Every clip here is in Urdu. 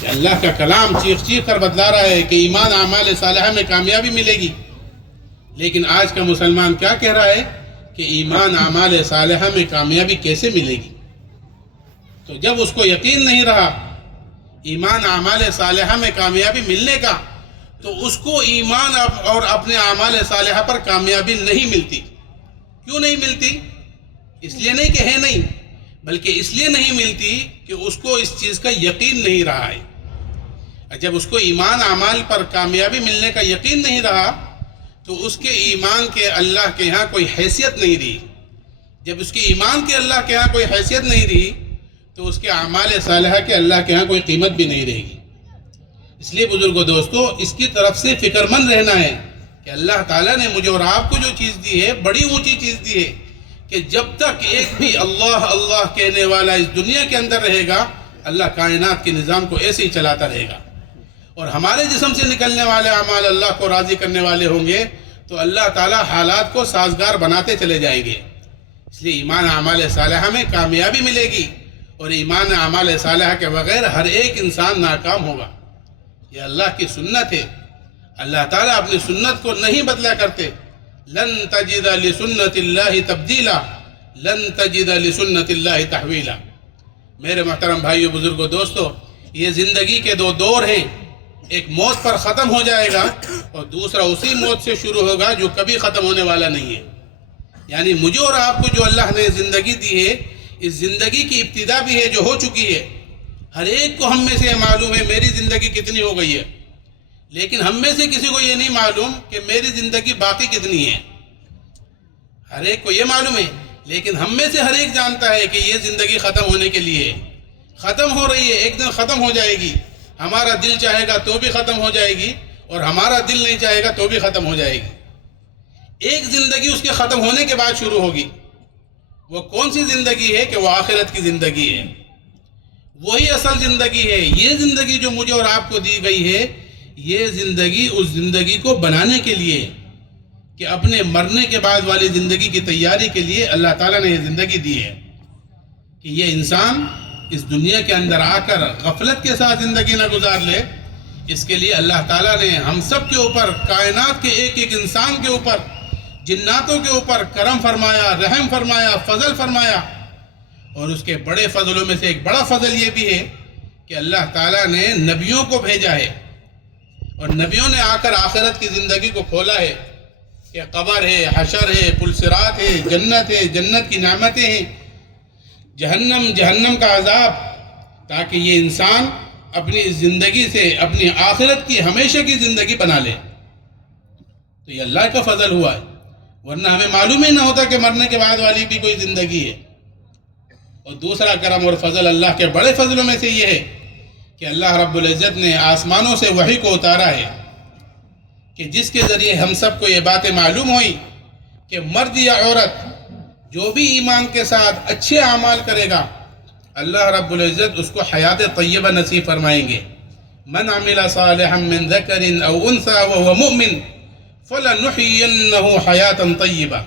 کہ اللہ کا کلام چیخ چیخ کر بتلا رہا ہے کہ ایمان اعمال صالحہ میں کامیابی ملے گی، لیکن آج کا مسلمان کیا کہہ رہا ہے کہ ایمان اعمال صالحہ میں کامیابی کیسے ملے گی؟ تو جب اس کو یقین نہیں رہا ایمان اعمال صالحہ میں کامیابی ملنے کا، تو اس کو ایمان اور اپنے اعمال صالحہ پر کامیابی نہیں ملتی۔ کیوں نہیں ملتی؟ اس لیے نہیں کہ ہے نہیں، بلکہ اس لیے نہیں ملتی کہ اس کو اس چیز کا یقین نہیں رہا ہے۔ جب اس کو ایمان اعمال پر کامیابی ملنے کا یقین نہیں رہا تو اس کے ایمان کے اللہ کے ہاں کوئی حیثیت نہیں رہی۔ جب اس کے ایمان کے اللہ کے ہاں کوئی حیثیت نہیں رہی تو اس کے اعمال صالحہ کے اللہ کے ہاں کوئی قیمت بھی نہیں رہے گی۔ اس لیے بزرگوں دوستو، اس کی طرف سے فکر مند رہنا ہے کہ اللہ تعالیٰ نے مجھے اور آپ کو جو چیز دی ہے، بڑی اونچی چیز دی ہے، کہ جب تک ایک بھی اللہ اللہ کہنے والا اس دنیا کے اندر رہے گا، اللہ کائنات کے نظام کو ایسے ہی چلاتا رہے گا، اور ہمارے جسم سے نکلنے والے اعمال اللہ کو راضی کرنے والے ہوں گے تو اللہ تعالیٰ حالات کو سازگار بناتے چلے جائیں گے۔ اس لیے ایمان اعمال صالحہ میں کامیابی ملے گی، اور ایمان اعمال صالحہ کے بغیر ہر ایک انسان ناکام ہوگا۔ یہ اللہ کی سنت ہے، اللہ تعالیٰ اپنی سنت کو نہیں بدلا کرتے۔ لن تجد لسنت اللہ تبدیلا، لن تجد لسنت اللہ تحویلا۔ میرے محترم بھائیو، بزرگو، دوستو، یہ زندگی کے دو دور ہیں، ایک موت پر ختم ہو جائے گا اور دوسرا اسی موت سے شروع ہوگا جو کبھی ختم ہونے والا نہیں ہے۔ یعنی مجھے اور آپ کو جو اللہ نے زندگی دی ہے، اس زندگی کی ابتدا بھی ہے جو ہو چکی ہے۔ ہر ایک کو ہم میں سے معلوم ہے میری زندگی کتنی ہو گئی ہے، لیکن ہم میں سے کسی کو یہ نہیں معلوم کہ میری زندگی باقی کتنی ہے۔ ہر ایک کو یہ معلوم ہے، لیکن ہم میں سے ہر ایک جانتا ہے کہ یہ زندگی ختم ہونے کے لیے ہے، ختم ہو رہی ہے، ایک دن ختم ہو جائے گی۔ ہمارا دل چاہے گا تو بھی ختم ہو جائے گی، اور ہمارا دل نہیں چاہے گا تو بھی ختم ہو جائے گی۔ ایک زندگی اس کے ختم ہونے کے بعد شروع ہوگی۔ وہ کون سی زندگی ہے؟ کہ وہ آخرت کی زندگی ہے، وہی اصل زندگی ہے۔ یہ زندگی جو مجھے اور آپ کو دی گئی ہے، یہ زندگی اس زندگی کو بنانے کے لیے، کہ اپنے مرنے کے بعد والی زندگی کی تیاری کے لیے اللہ تعالیٰ نے یہ زندگی دی ہے، کہ یہ انسان اس دنیا کے اندر آ کر غفلت کے ساتھ زندگی نہ گزار لے۔ اس کے لیے اللہ تعالیٰ نے ہم سب کے اوپر، کائنات کے ایک ایک انسان کے اوپر، جناتوں کے اوپر کرم فرمایا، رحم فرمایا، فضل فرمایا۔ اور اس کے بڑے فضلوں میں سے ایک بڑا فضل یہ بھی ہے کہ اللہ تعالیٰ نے نبیوں کو بھیجا ہے، اور نبیوں نے آ کر آخرت کی زندگی کو کھولا ہے، کہ قبر ہے، حشر ہے، پل صراط ہے، جنت ہے، جنت کی نعمتیں ہیں، جہنم، جہنم کا عذاب، تاکہ یہ انسان اپنی زندگی سے اپنی آخرت کی ہمیشہ کی زندگی بنا لے۔ تو یہ اللہ کا فضل ہوا ہے، ورنہ ہمیں معلوم ہی نہ ہوتا کہ مرنے کے بعد والی بھی کوئی زندگی ہے۔ اور دوسرا کرم اور فضل اللہ کے بڑے فضلوں میں سے یہ ہے کہ اللہ رب العزت نے آسمانوں سے وحی کو اتارا ہے، کہ جس کے ذریعے ہم سب کو یہ باتیں معلوم ہوئی کہ مرد یا عورت جو بھی ایمان کے ساتھ اچھے اعمال کرے گا، اللہ رب العزت اس کو حیات طیبہ نصیب فرمائیں گے۔ من عمل صالحا من ذکر او انثى وهو مؤمن فلنحيينه حیاتا طیبہ۔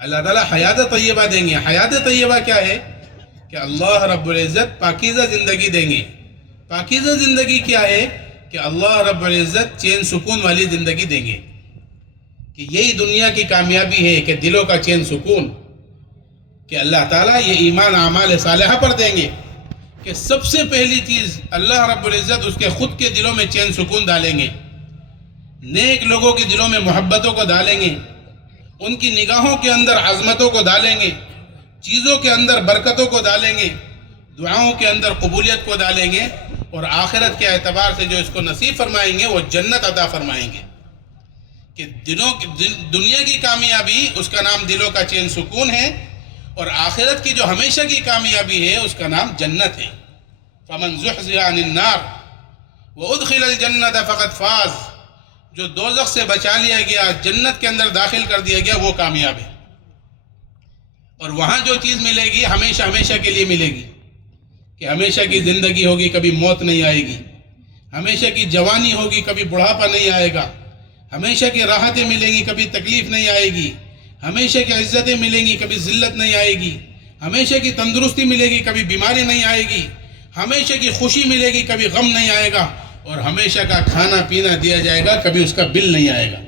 اللہ تعالیٰ حیات طیبہ دیں گے۔ حیات طیبہ کیا ہے؟ کہ اللہ رب العزت پاکیزہ زندگی دیں گے۔ پاکیزہ زندگی کیا ہے؟ کہ اللہ رب العزت چین سکون والی زندگی دیں گے، کہ یہی دنیا کی کامیابی ہے، کہ دلوں کا چین سکون، کہ اللہ تعالیٰ یہ ایمان اعمال صالحہ پر دیں گے، کہ سب سے پہلی چیز اللہ رب العزت اس کے خود کے دلوں میں چین سکون ڈالیں گے، نیک لوگوں کے دلوں میں محبتوں کو ڈالیں گے، ان کی نگاہوں کے اندر عظمتوں کو ڈالیں گے، چیزوں کے اندر برکتوں کو ڈالیں گے، دعاؤں کے اندر قبولیت کو ڈالیں گے، اور آخرت کے اعتبار سے جو اس کو نصیب فرمائیں گے وہ جنت عطا فرمائیں گے۔ کہ دنیا کی کامیابی اس کا نام دلوں کا چین سکون ہے، اور آخرت کی جو ہمیشہ کی کامیابی ہے اس کا نام جنت ہے۔ فمن زحزح عن النار وادخل الجنت فقد فاز، جو دوزخ سے بچا لیا گیا، جنت کے اندر داخل کر دیا گیا، وہ کامیاب ہے۔ اور وہاں جو چیز ملے گی ہمیشہ ہمیشہ کے لیے ملے گی، کہ ہمیشہ کی زندگی ہوگی، کبھی موت نہیں آئے گی، ہمیشہ کی جوانی ہوگی، کبھی بڑھاپا نہیں آئے گا، ہمیشہ کی راحتیں ملیں گی، کبھی تکلیف نہیں آئے گی، ہمیشہ کی عزتیں ملیں گی، کبھی ذلت نہیں آئے گی، ہمیشہ کی تندرستی ملے گی، کبھی بیماری نہیں آئے گی، ہمیشہ کی خوشی ملے گی، کبھی غم نہیں آئے گا، اور ہمیشہ کا کھانا پینا دیا جائے گا، کبھی اس کا بل نہیں آئے گا۔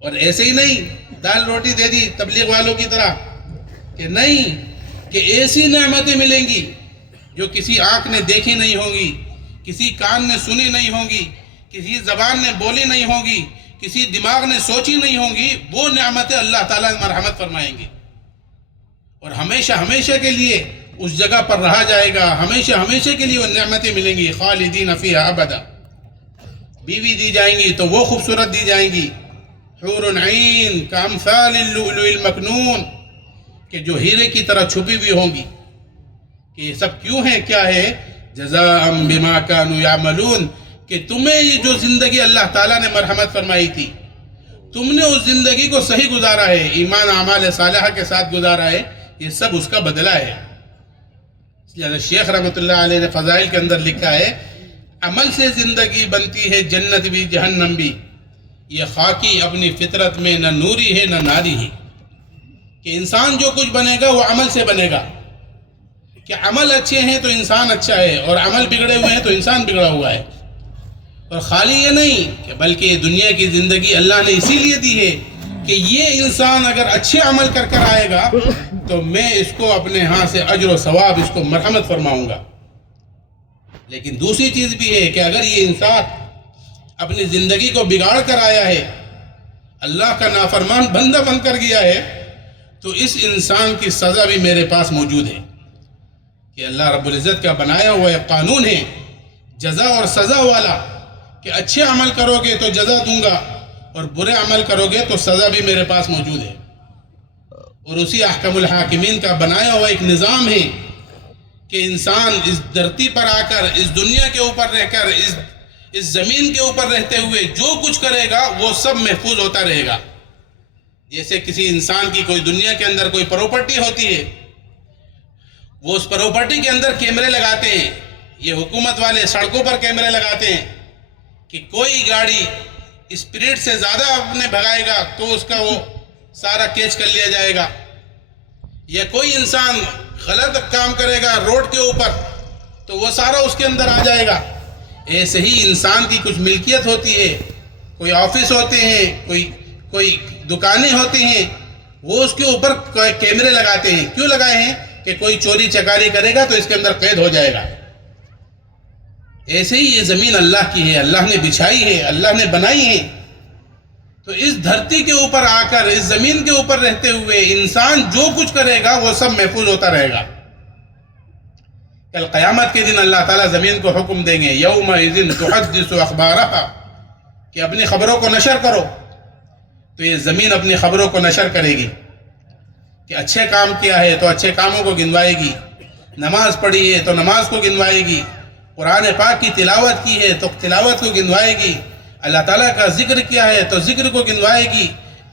اور ایسے ہی نہیں دال روٹی دے دی تبلیغ والوں کی طرح، کہ نہیں، کہ ایسی نعمتیں ملیں گی جو کسی آنکھ نے دیکھی نہیں ہوں گی، کسی کان نے سنی نہیں ہوں گی، کسی زبان نے بولی نہیں ہوں گی، کسی دماغ نے سوچی نہیں ہوں گی، وہ نعمتیں اللہ تعالیٰ مرحمت فرمائیں گے، اور ہمیشہ ہمیشہ کے لیے اس جگہ پر رہا جائے گا، ہمیشہ ہمیشہ کے لیے وہ نعمتیں ملیں گی۔ خالدین فیہا ابدا، بیوی دی جائیں گی تو وہ خوبصورت دی جائیں گی، حور عین کامثال اللؤلؤ المکنون، کہ جو ہیرے کی طرح چھپی ہوئی ہوں گی۔ کہ یہ سب کیوں ہے، کیا ہے؟ جزاء بما كانوا يعملون، کہ تمہیں یہ جو زندگی اللہ تعالیٰ نے مرحمت فرمائی تھی، تم نے اس زندگی کو صحیح گزارا ہے، ایمان اعمال صالحہ کے ساتھ گزارا ہے، یہ سب اس کا بدلہ ہے۔ اس لیے شیخ رحمۃ اللہ علیہ نے فضائل کے اندر لکھا ہے، عمل سے زندگی بنتی ہے جنت بھی جہنم بھی، یہ خاکی اپنی فطرت میں نہ نوری ہے نہ ناری ہے۔ کہ انسان جو کچھ بنے گا وہ عمل سے بنے گا، کہ عمل اچھے ہیں تو انسان اچھا ہے، اور عمل بگڑے ہوئے ہیں تو انسان بگڑا ہوا ہے۔ اور خالی یہ نہیں کہ بلکہ یہ دنیا کی زندگی اللہ نے اسی لیے دی ہے کہ یہ انسان اگر اچھے عمل کر کر آئے گا تو میں اس کو اپنے ہاں سے اجر و ثواب اس کو مرحمت فرماؤں گا۔ لیکن دوسری چیز بھی ہے کہ اگر یہ انسان اپنی زندگی کو بگاڑ کر آیا ہے، اللہ کا نافرمان بندہ بن کر گیا ہے، تو اس انسان کی سزا بھی میرے پاس موجود ہے، کہ اللہ رب العزت کا بنایا ہوا ایک قانون ہے جزا اور سزا والا، کہ اچھے عمل کرو گے تو جزا دوں گا، اور برے عمل کرو گے تو سزا بھی میرے پاس موجود ہے۔ اور اسی احکم الحاکمین کا بنایا ہوا ایک نظام ہے کہ انسان اس دھرتی پر آ کر، اس دنیا کے اوپر رہ کر، اس زمین کے اوپر رہتے ہوئے جو کچھ کرے گا وہ سب محفوظ ہوتا رہے گا۔ جیسے کسی انسان کی کوئی دنیا کے اندر کوئی پراپرٹی ہوتی ہے، وہ اس پراپرٹی کے اندر کیمرے لگاتے ہیں، یہ حکومت والے سڑکوں پر کیمرے لگاتے ہیں کہ کوئی گاڑی اسپیڈ سے زیادہ اپنے بھگائے گا تو اس کا وہ سارا کیچ کر لیا جائے گا، یا کوئی انسان غلط کام کرے گا روڈ کے اوپر تو وہ سارا اس کے اندر آ جائے گا۔ ایسے ہی انسان کی کچھ ملکیت ہوتی ہے، کوئی آفس ہوتے ہیں، کوئی دکانیں ہوتی ہیں، وہ اس کے اوپر کیمرے لگاتے ہیں۔ کیوں لگائے ہیں؟ کہ کوئی چوری چکاری کرے گا تو اس کے اندر قید ہو جائے گا۔ ایسے ہی یہ زمین اللہ کی ہے، اللہ نے بچھائی ہے، اللہ نے بنائی ہے، تو اس دھرتی کے اوپر آ کر، اس زمین کے اوپر رہتے ہوئے انسان جو کچھ کرے گا وہ سب محفوظ ہوتا رہے گا۔ کل قیامت کے دن اللہ تعالیٰ زمین کو حکم دیں گے، یومئذ تحدث اخبارہا، کہ اپنی خبروں کو نشر کرو، تو یہ زمین اپنی خبروں کو نشر کرے گی، کہ اچھے کام کیا ہے تو اچھے کاموں کو گنوائے گی، نماز پڑھی ہے تو نماز کو گنوائے گی، قرآن پاک کی تلاوت کی ہے تو تلاوت کو گنوائے گی، اللہ تعالیٰ کا ذکر کیا ہے تو ذکر کو گنوائے گی،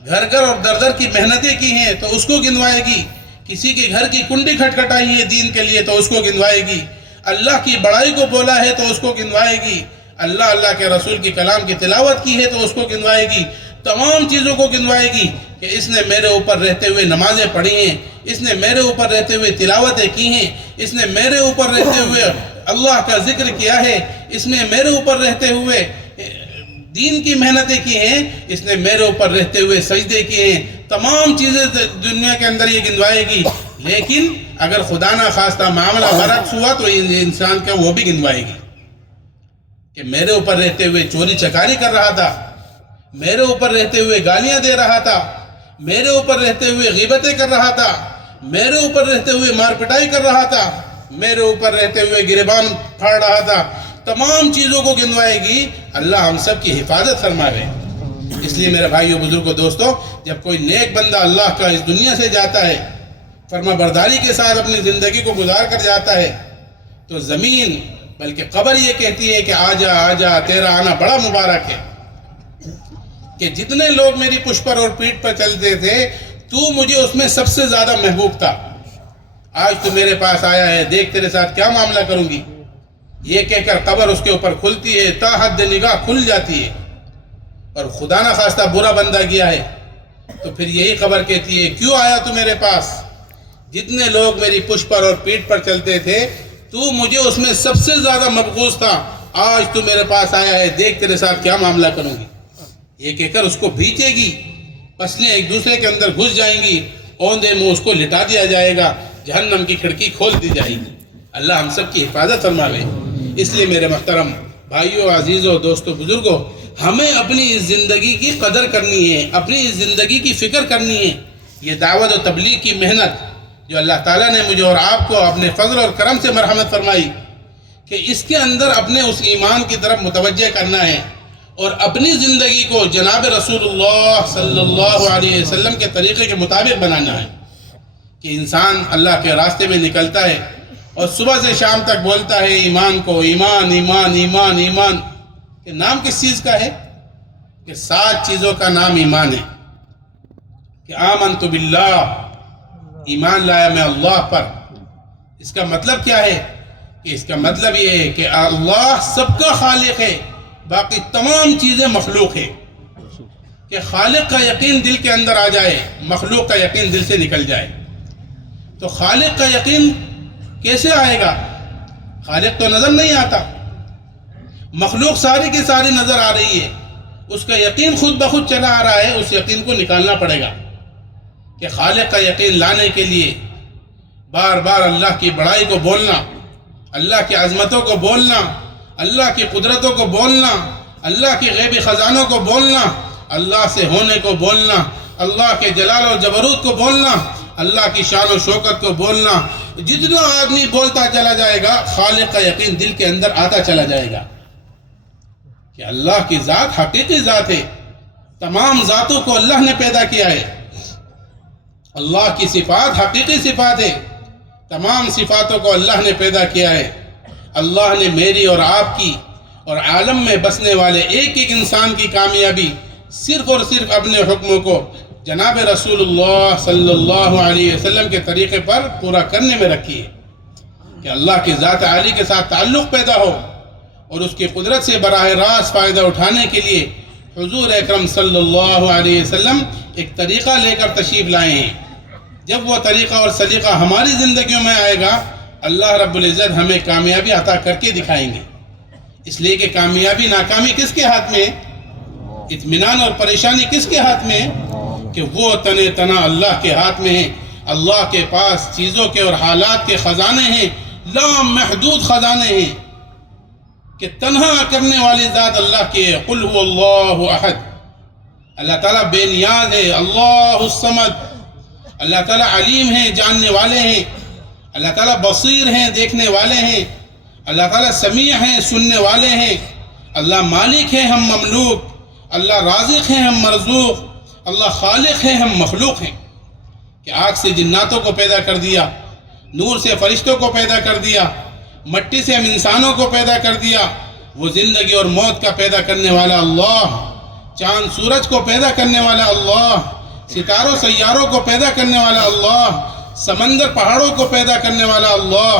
گھر گھر اور در در کی محنتیں کی ہیں تو اس کو گنوائے گی، کسی کے گھر کی کنڈی کھٹکھٹائی ہے دین کے لیے تو اس کو گنوائے گی، اللہ کی بڑائی کو بولا ہے تو اس کو گنوائے گی، اللہ کے رسول کی کلام کی تلاوت کی ہے تو اس کو گنوائے گی، تمام چیزوں کو گنوائے گی کہ اس نے میرے اوپر رہتے ہوئے نمازیں پڑھی ہیں، اس نے میرے اوپر رہتے ہوئے تلاوتیں کی ہیں، اس نے میرے اوپر رہتے ہوئے اللہ کا ذکر کیا ہے، اس نے میرے اوپر رہتے ہوئے دین کی محنتیں کی ہیں، اس نے میرے اوپر رہتے ہوئے سجدے کیے ہیں، تمام چیزیں دنیا کے اندر یہ گنوائے گی۔ لیکن اگر خدا نہ خواستہ معاملہ برعکس ہوا تو انسان کا وہ بھی گنوائے گی کہ میرے اوپر رہتے ہوئے چوری چکاری کر رہا تھا، میرے اوپر رہتے ہوئے گالیاں دے رہا تھا، میرے اوپر رہتے ہوئے غیبتیں کر رہا تھا، میرے اوپر رہتے ہوئے مار پٹائی کر رہا تھا، میرے اوپر رہتے ہوئے گریبان پھاڑ رہا تھا، تمام چیزوں کو گنوائے گی۔ اللہ ہم سب کی حفاظت فرمائے۔ اس لیے میرے بھائیو بزرگوں دوستو، جب کوئی نیک بندہ اللہ کا اس دنیا سے جاتا ہے، فرما برداری کے ساتھ اپنی زندگی کو گزار کر جاتا ہے، تو زمین بلکہ قبر یہ کہتی ہے کہ آجا آجا، تیرا آنا بڑا مبارک ہے، کہ جتنے لوگ میری پشت پر اور پیٹھ پر چلتے تھے تو مجھے اس میں سب سے زیادہ محبوب تھا، آج تو میرے پاس آیا ہے، دیکھ تیرے ساتھ کیا معاملہ کروں گی، یہ کہہ کر قبر اس کے اوپر کھلتی ہے، تا حد نگاہ کھل جاتی ہے، اور خدا نہ خواستہ برا بندہ گیا ہے تو پھر یہی قبر کہتی ہے کیوں آیا تو میرے پاس، جتنے لوگ میری پشت پر اور پیٹھ پر چلتے تھے تو مجھے اس میں سب سے زیادہ مبغوض تھا، آج تو میرے پاس آیا ہے، دیکھ تیرے ساتھ کیا معاملہ کروں گی۔ یہ کہہ کر اس کو بھیچے گی، پسلیں ایک دوسرے کے اندر گھس جائیں گی، اوندے منہ اس کو لٹا دیا جائے گا، جہنم کی کھڑکی کھول دی جائے گی۔ اللہ ہم سب کی حفاظت فرماوے۔ اس لیے میرے محترم بھائیوں، عزیزوں، دوستوں، بزرگوں، ہمیں اپنی اس زندگی کی قدر کرنی ہے، اپنی اس زندگی کی فکر کرنی ہے۔ یہ دعوت و تبلیغ کی محنت جو اللہ تعالیٰ نے مجھے اور آپ کو اپنے فضل اور کرم سے مرحمت فرمائی کہ اس کے اندر اپنے اس ایمان کی طرف متوجہ کرنا ہے اور اپنی زندگی کو جناب رسول اللہ صلی اللہ علیہ وسلم کے طریقے کے مطابق بنانا ہے کہ انسان اللہ کے راستے میں نکلتا ہے اور صبح سے شام تک بولتا ہے ایمان کو، ایمان ایمان ایمان ایمان، کہ نام کس چیز کا ہے؟ کہ 7 چیزوں کا نام ایمان ہے۔ کہ آمنت باللہ، ایمان لایا میں اللہ پر۔ اس کا مطلب کیا ہے؟ کہ اس کا مطلب یہ ہے کہ اللہ سب کا خالق ہے، باقی تمام چیزیں مخلوق ہے۔ کہ خالق کا یقین دل کے اندر آ جائے، مخلوق کا یقین دل سے نکل جائے۔ تو خالق کا یقین کیسے آئے گا؟ خالق تو نظر نہیں آتا، مخلوق ساری کی ساری نظر آ رہی ہے، اس کا یقین خود بخود چلا آ رہا ہے، اس یقین کو نکالنا پڑے گا۔ کہ خالق کا یقین لانے کے لیے بار بار اللہ کی بڑائی کو بولنا، اللہ کی عظمتوں کو بولنا، اللہ کی قدرتوں کو بولنا، اللہ کے غیبی خزانوں کو بولنا، اللہ سے ہونے کو بولنا، اللہ کے جلال و جبروت کو بولنا، اللہ کی شان و شوکت کو بولنا۔ جتنا آدمی بولتا چلا جائے گا، خالق کا یقین دل کے اندر آتا چلا جائے گا کہ اللہ کی ذات حقیقی ذات ہے، تمام ذاتوں کو اللہ نے پیدا کیا ہے، اللہ کی صفات حقیقی صفات ہے، تمام صفاتوں کو اللہ نے پیدا کیا ہے۔ اللہ نے میری اور آپ کی اور عالم میں بسنے والے ایک ایک انسان کی کامیابی صرف اور صرف اپنے حکموں کو جناب رسول اللہ صلی اللہ علیہ وسلم کے طریقے پر پورا کرنے میں رکھی ہے کہ اللہ کی ذات عالی کے ساتھ تعلق پیدا ہو اور اس کی قدرت سے براہ راست فائدہ اٹھانے کے لیے حضور اکرم صلی اللہ علیہ وسلم ایک طریقہ لے کر تشریف لائے ہیں۔ جب وہ طریقہ اور سلیقہ ہماری زندگیوں میں آئے گا، اللہ رب العزت ہمیں کامیابی عطا کر کے دکھائیں گے۔ اس لیے کہ کامیابی ناکامی کس کے ہاتھ میں ہے؟ اطمینان اور پریشانی کس کے ہاتھ میں ہے؟ کہ وہ تنے تنا اللہ کے ہاتھ میں ہے۔ اللہ کے پاس چیزوں کے اور حالات کے خزانے ہیں، لام محدود خزانے ہیں، کہ تنہا کرنے والی ذات اللہ کی ہے۔ قل هو اللہ احد، اللہ تعالیٰ بے نیاز ہے، اللہ الصمد، اللہ تعالیٰ علیم ہیں، جاننے والے ہیں، اللہ تعالیٰ بصیر ہیں، دیکھنے والے ہیں، اللہ تعالیٰ سمیع ہیں، سننے والے ہیں، اللہ مالک ہیں، ہم مملوک، اللہ رازق ہیں، ہم مرزوق، اللہ خالق ہیں، ہم مخلوق ہیں۔ کہ آگ سے جناتوں کو پیدا کر دیا، نور سے فرشتوں کو پیدا کر دیا، مٹی سے ہم انسانوں کو پیدا کر دیا، وہ زندگی اور موت کا پیدا کرنے والا اللہ، چاند سورج کو پیدا کرنے والا اللہ، ستاروں سیاروں کو پیدا کرنے والا اللہ، سمندر پہاڑوں کو پیدا کرنے والا اللہ۔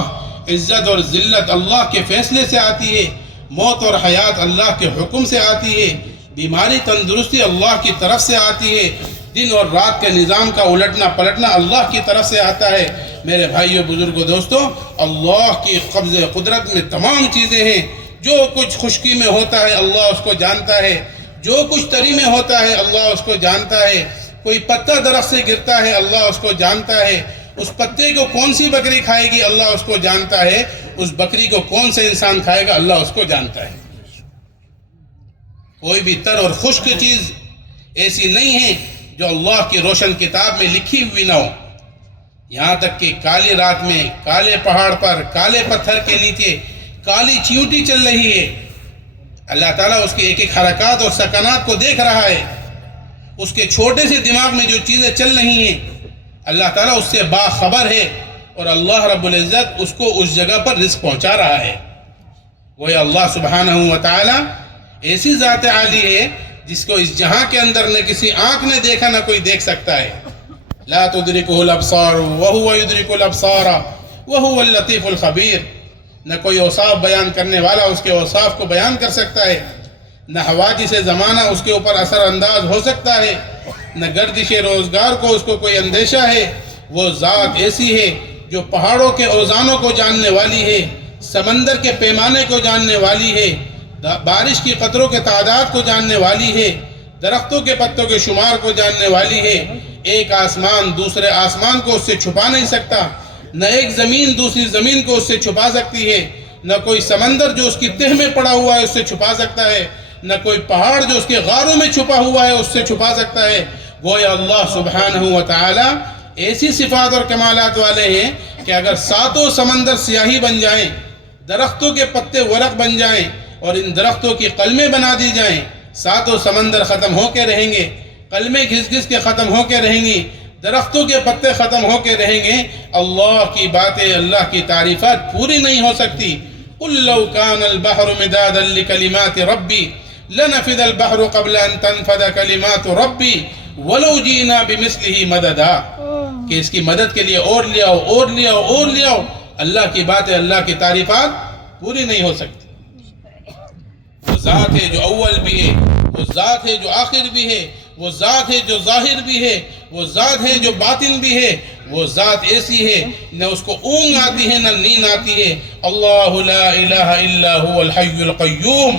عزت اور ذلت اللہ کے فیصلے سے آتی ہے، موت اور حیات اللہ کے حکم سے آتی ہے، بیماری تندرستی اللہ کی طرف سے آتی ہے، دن اور رات کے نظام کا الٹنا پلٹنا اللہ کی طرف سے آتا ہے۔ میرے بھائیوں، بزرگوں، دوستوں، اللہ کی قبض قدرت میں تمام چیزیں ہیں۔ جو کچھ خشکی میں ہوتا ہے اللہ اس کو جانتا ہے، جو کچھ تری میں ہوتا ہے اللہ اس کو جانتا ہے، کوئی پتا درخت سے گرتا ہے اللہ اس کو جانتا ہے، اس پتے کو کون سی بکری کھائے گی اللہ اس کو جانتا ہے، اس بکری کو کون سے انسان کھائے گا اللہ اس کو جانتا ہے۔ کوئی بھی تر اور خشک چیز ایسی نہیں ہے جو اللہ کی روشن کتاب میں لکھی ہوئی نہ ہو۔ یہاں تک کہ کالی رات میں کالے پہاڑ پر کالے پتھر کے نیچے کالی چیونٹی چل رہی ہے، اللہ تعالیٰ اس کے ایک ایک حرکات اور سکنات کو دیکھ رہا ہے۔ اس کے چھوٹے سے دماغ میں جو چیزیں چل رہی ہیں اللہ تعالیٰ اس سے باخبر ہے، اور اللہ رب العزت اس کو اس جگہ پر رزق پہنچا رہا ہے۔ وہ اللہ سبحانہ و تعالیٰ ایسی ذات عالی ہے جس کو اس جہاں کے اندر نہ کسی آنکھ نے دیکھا نہ کوئی دیکھ سکتا ہے۔ لا تدرکہ الابصار وہو یدرک الابصار وہو اللطیف الخبیر، نہ کوئی اوصاف بیان کرنے والا اس کے اوصاف کو بیان کر سکتا ہے، نہ حوادث زمانہ اس کے اوپر اثر انداز ہو سکتا ہے، نہ گردش روزگار کو اس کو کوئی اندیشہ ہے۔ وہ ذات ایسی ہے جو پہاڑوں کے اوزانوں کو جاننے والی ہے، سمندر کے پیمانے کو جاننے والی ہے، بارش کی قطروں کے تعداد کو جاننے والی ہے، درختوں کے پتوں کے شمار کو جاننے والی ہے۔ ایک آسمان دوسرے آسمان کو اس سے چھپا نہیں سکتا، نہ ایک زمین دوسری زمین کو اس سے چھپا سکتی ہے، نہ کوئی سمندر جو اس کی تہ میں پڑا ہوا ہے اس سے چھپا سکتا ہے، نہ کوئی پہاڑ جو اس کے غاروں میں چھپا ہوا ہے اس سے چھپا سکتا ہے۔ گویا اللہ سبحانہ و تعالی ایسی صفات اور کمالات والے ہیں کہ اگر ساتوں سمندر سیاہی بن جائیں، درختوں کے پتے ورق بن جائیں اور ان درختوں کی قلمیں بنا دی جائیں، ساتوں سمندر ختم ہو کے رہیں گے، قلمیں گھس گھس کے ختم ہو کے رہیں گی، درختوں کے پتے ختم ہو کے رہیں گے، اللہ کی باتیں، اللہ کی تعریفات پوری نہیں ہو سکتی۔ قُلْ لَوْ كَانَ الْبَحْرُ مِدَادًا لِكَلِمَاتِ رَبِّي لَنَفِدَ الْبَحْرُ قَبْلَ أَن تَنْفَدَ كَلِمَاتُ رَبِّي وَلَوْ جِئْنَا بِمِثْلِهِ مَدَدًا، کہ اس کی مدد کے لیے اور لے آؤ اور لے آؤ اور لے آؤ، اللہ کی باتیں، اللہ کی تعریفات پوری نہیں ہو سکتی۔ وہ ذات ہے جو اول بھی ہے، وہ ذات ہے جو آخر بھی ہے، وہ ذات ہے جو ظاہر بھی ہے، وہ ذات ہے جو باطن بھی ہے، وہ ذات ایسی ہے نہ اس کو اونگ آتی ہے نہ نیند آتی ہے۔ اللہ لا الہ الا هو الحی القیوم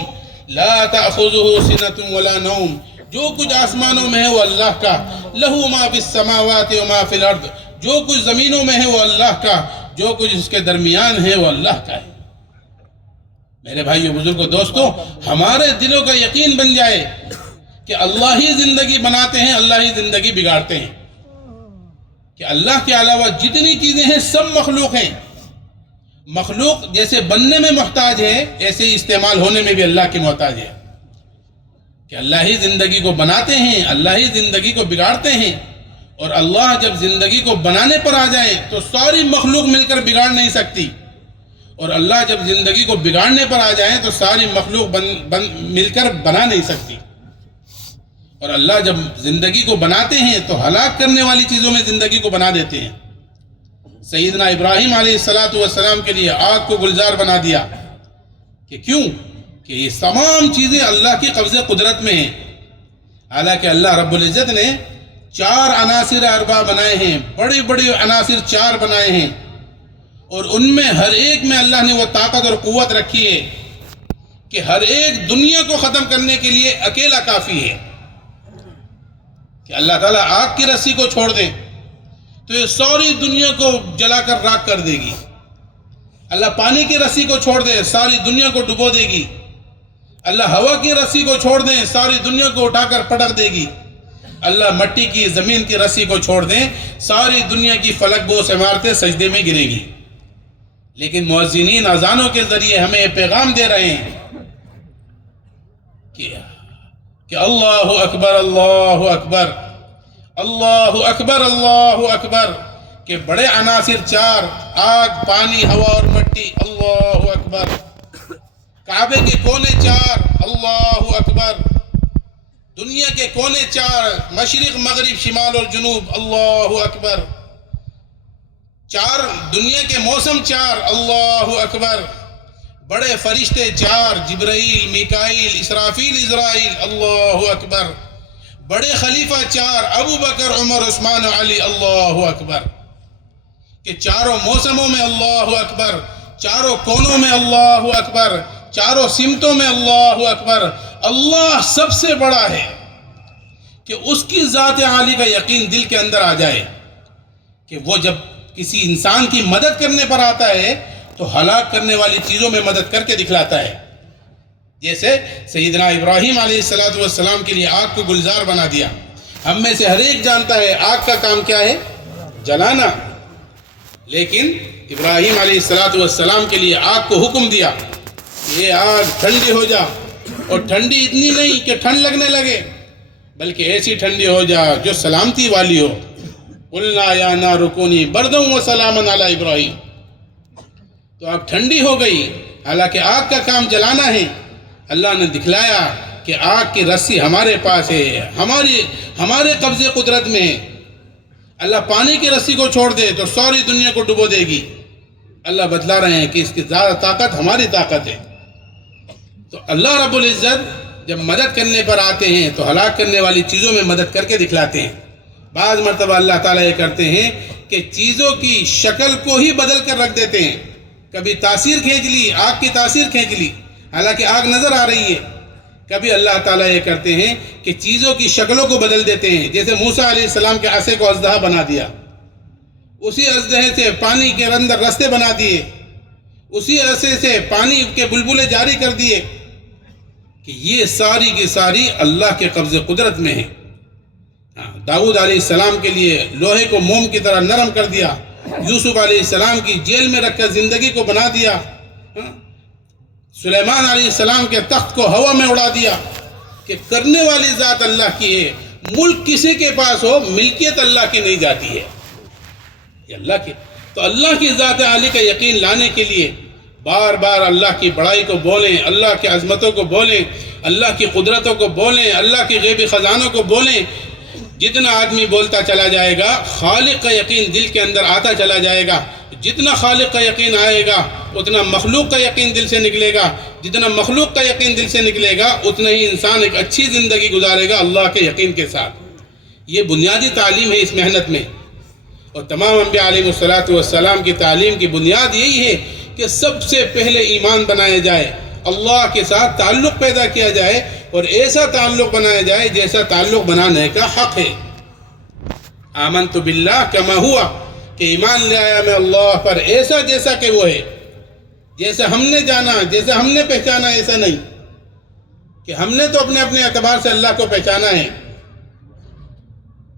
لا تأخذه سنة ولا نوم، جو کچھ آسمانوں میں ہے وہ اللہ کا، لہو ما فی السماوات وما فی الارض، جو کچھ زمینوں میں ہے وہ اللہ کا، جو کچھ اس کے درمیان ہے وہ اللہ کا ہے۔ میرے بھائیو، بزرگوں، دوستوں، ہمارے دلوں کا یقین بن جائے کہ اللہ ہی زندگی بناتے ہیں، اللہ ہی زندگی بگاڑتے ہیں، کہ اللہ کے علاوہ جتنی چیزیں ہیں سب مخلوق ہیں۔ مخلوق جیسے بننے میں محتاج ہے، ایسے ہی استعمال ہونے میں بھی اللہ کی محتاج ہے، کہ اللہ ہی زندگی کو بناتے ہیں، اللہ ہی زندگی کو بگاڑتے ہیں، اور اللہ جب زندگی کو بنانے پر آ جائے تو ساری مخلوق مل کر بگاڑ نہیں سکتی، اور اللہ جب زندگی کو بگاڑنے پر آ جائیں تو ساری مخلوق مل کر بنا نہیں سکتی۔ اور اللہ جب زندگی کو بناتے ہیں تو ہلاک کرنے والی چیزوں میں زندگی کو بنا دیتے ہیں۔ سیدنا ابراہیم علیہ السلام کے لیے آگ کو گلزار بنا دیا، کہ کیوں؟ کہ یہ تمام چیزیں اللہ کی قبض قدرت میں ہیں۔ حالانکہ اللہ رب العزت نے 4 عناصر اربع بنائے ہیں، بڑے بڑے عناصر 4 بنائے ہیں، اور ان میں ہر ایک میں اللہ نے وہ طاقت اور قوت رکھی ہے کہ ہر ایک دنیا کو ختم کرنے کے لیے اکیلا کافی ہے۔ کہ اللہ تعالیٰ آگ کی رسی کو چھوڑ دے تو یہ ساری دنیا کو جلا کر راکھ کر دے گی۔ اللہ پانی کی رسی کو چھوڑ دے، ساری دنیا کو ڈبو دے گی۔ اللہ ہوا کی رسی کو چھوڑ دیں، ساری دنیا کو اٹھا کر پٹک دے گی۔ اللہ مٹی کی، زمین کی رسی کو چھوڑ دیں، ساری دنیا کی فلک بوس عمارتیں سجدے میں گرے گی۔ لیکن مؤذنین اذانوں کے ذریعے ہمیں یہ پیغام دے رہے ہیں کہ اللہ اکبر، اللہ اکبر، اللہ اکبر، اللہ اکبر، کہ بڑے عناصر 4، آگ، پانی، ہوا اور مٹی، اللہ اکبر۔ کعبے کے کونے 4، اللہ اکبر۔ دنیا کے کونے 4، مشرق، مغرب، شمال اور جنوب، اللہ اکبر۔ 4 دنیا کے موسم 4، اللہ اکبر۔ بڑے فرشتے 4، جبرائیل، میکائیل، اسرافیل، اسرائیل، اللہ اکبر۔ بڑے خلیفہ 4، ابو بکر، عمر، عثمان، علی، اللہ اکبر۔ کہ چاروں موسموں میں اللہ اکبر، چاروں کونوں میں اللہ اکبر، چاروں سمتوں میں اللہ اکبر۔ اللہ سب سے بڑا ہے، کہ اس کی ذات عالی کا یقین دل کے اندر آ جائے کہ وہ جب کسی انسان کی مدد کرنے پر آتا ہے تو ہلاک کرنے والی چیزوں میں مدد کر کے دکھلاتا ہے۔ جیسے سیدنا ابراہیم علیہ السلام کے لیے آگ کو گلزار بنا دیا۔ ہم میں سے ہر ایک جانتا ہے آگ کا کام کیا ہے؟ جلانا۔ لیکن ابراہیم علیہ السلام کے لیے آگ کو حکم دیا کہ یہ آگ ٹھنڈی ہو جا، اور ٹھنڈی اتنی نہیں کہ ٹھنڈ لگنے لگے، بلکہ ایسی ٹھنڈی ہو جا جو سلامتی والی ہو۔ قُلْنَا يَا نَارُ كُونِي بَرْدًا وَسَلَامًا عَلَىٰ إِبْرَاهِيمَ۔ تو آگ ٹھنڈی ہو گئی، حالانکہ آگ کا کام جلانا ہے۔ اللہ نے دکھلایا کہ آگ کی رسی ہمارے پاس ہے، ہمارے قبضے قدرت میں ہے۔ اللہ پانی کی رسی کو چھوڑ دے تو ساری دنیا کو ڈبو دے گی۔ اللہ بتلا رہے ہیں کہ اس کی زیادہ طاقت ہماری طاقت ہے۔ تو اللہ رب العزت جب مدد کرنے پر آتے ہیں تو ہلاک کرنے والی چیزوں میں مدد کر کے دکھلاتے ہیں۔ بعض مرتبہ اللہ تعالیٰ یہ کرتے ہیں کہ چیزوں کی شکل کو ہی بدل کر رکھ دیتے ہیں. کبھی تاثیر کھینچ لی، آگ کی تاثیر کھینچ لی، حالانکہ آگ نظر آ رہی ہے. کبھی اللہ تعالیٰ یہ کرتے ہیں کہ چیزوں کی شکلوں کو بدل دیتے ہیں. جیسے موسیٰ علیہ السلام کے عصے کو اژدہا بنا دیا، اسی اژدہے سے پانی کے اندر رستے بنا دیے، اسی عصے سے پانی کے بلبلے جاری کر دیے. کہ یہ ساری کی ساری اللہ کے قبض قدرت میں ہیں. داؤد علیہ السلام کے لیے لوہے کو موم کی طرح نرم کر دیا، یوسف علیہ السلام کی جیل میں رکھ کر زندگی کو بنا دیا، سلیمان علیہ السلام کے تخت کو ہوا میں اڑا دیا. کہ کرنے والی ذات اللہ کی ہے. ملک کسی کے پاس ہو، ملکیت اللہ کی نہیں جاتی ہے، یہ اللہ کی. تو اللہ کی ذات عالی کا یقین لانے کے لیے بار بار اللہ کی بڑائی کو بولیں، اللہ کی عظمتوں کو بولیں، اللہ کی قدرتوں کو بولیں، اللہ کی غیبی خزانوں کو بولیں. جتنا آدمی بولتا چلا جائے گا، خالق کا یقین دل کے اندر آتا چلا جائے گا. جتنا خالق کا یقین آئے گا اتنا مخلوق کا یقین دل سے نکلے گا. جتنا مخلوق کا یقین دل سے نکلے گا اتنا ہی انسان ایک اچھی زندگی گزارے گا اللہ کے یقین کے ساتھ. یہ بنیادی تعلیم ہے اس محنت میں. اور تمام انبیاء علیہ السلام کی تعلیم کی بنیاد یہی ہے کہ سب سے پہلے ایمان بنایا جائے، اللہ کے ساتھ تعلق پیدا کیا جائے، اور ایسا تعلق بنایا جائے جیسا تعلق بنانے کا حق ہے. آمنت باللہ کما ہوا، کہ ایمان لے آیا میں اللہ پر ایسا جیسا کہ وہ ہے. جیسا ہم نے جانا، جیسا ہم نے پہچانا، ایسا نہیں کہ ہم نے تو اپنے اپنے اعتبار سے اللہ کو پہچانا ہے.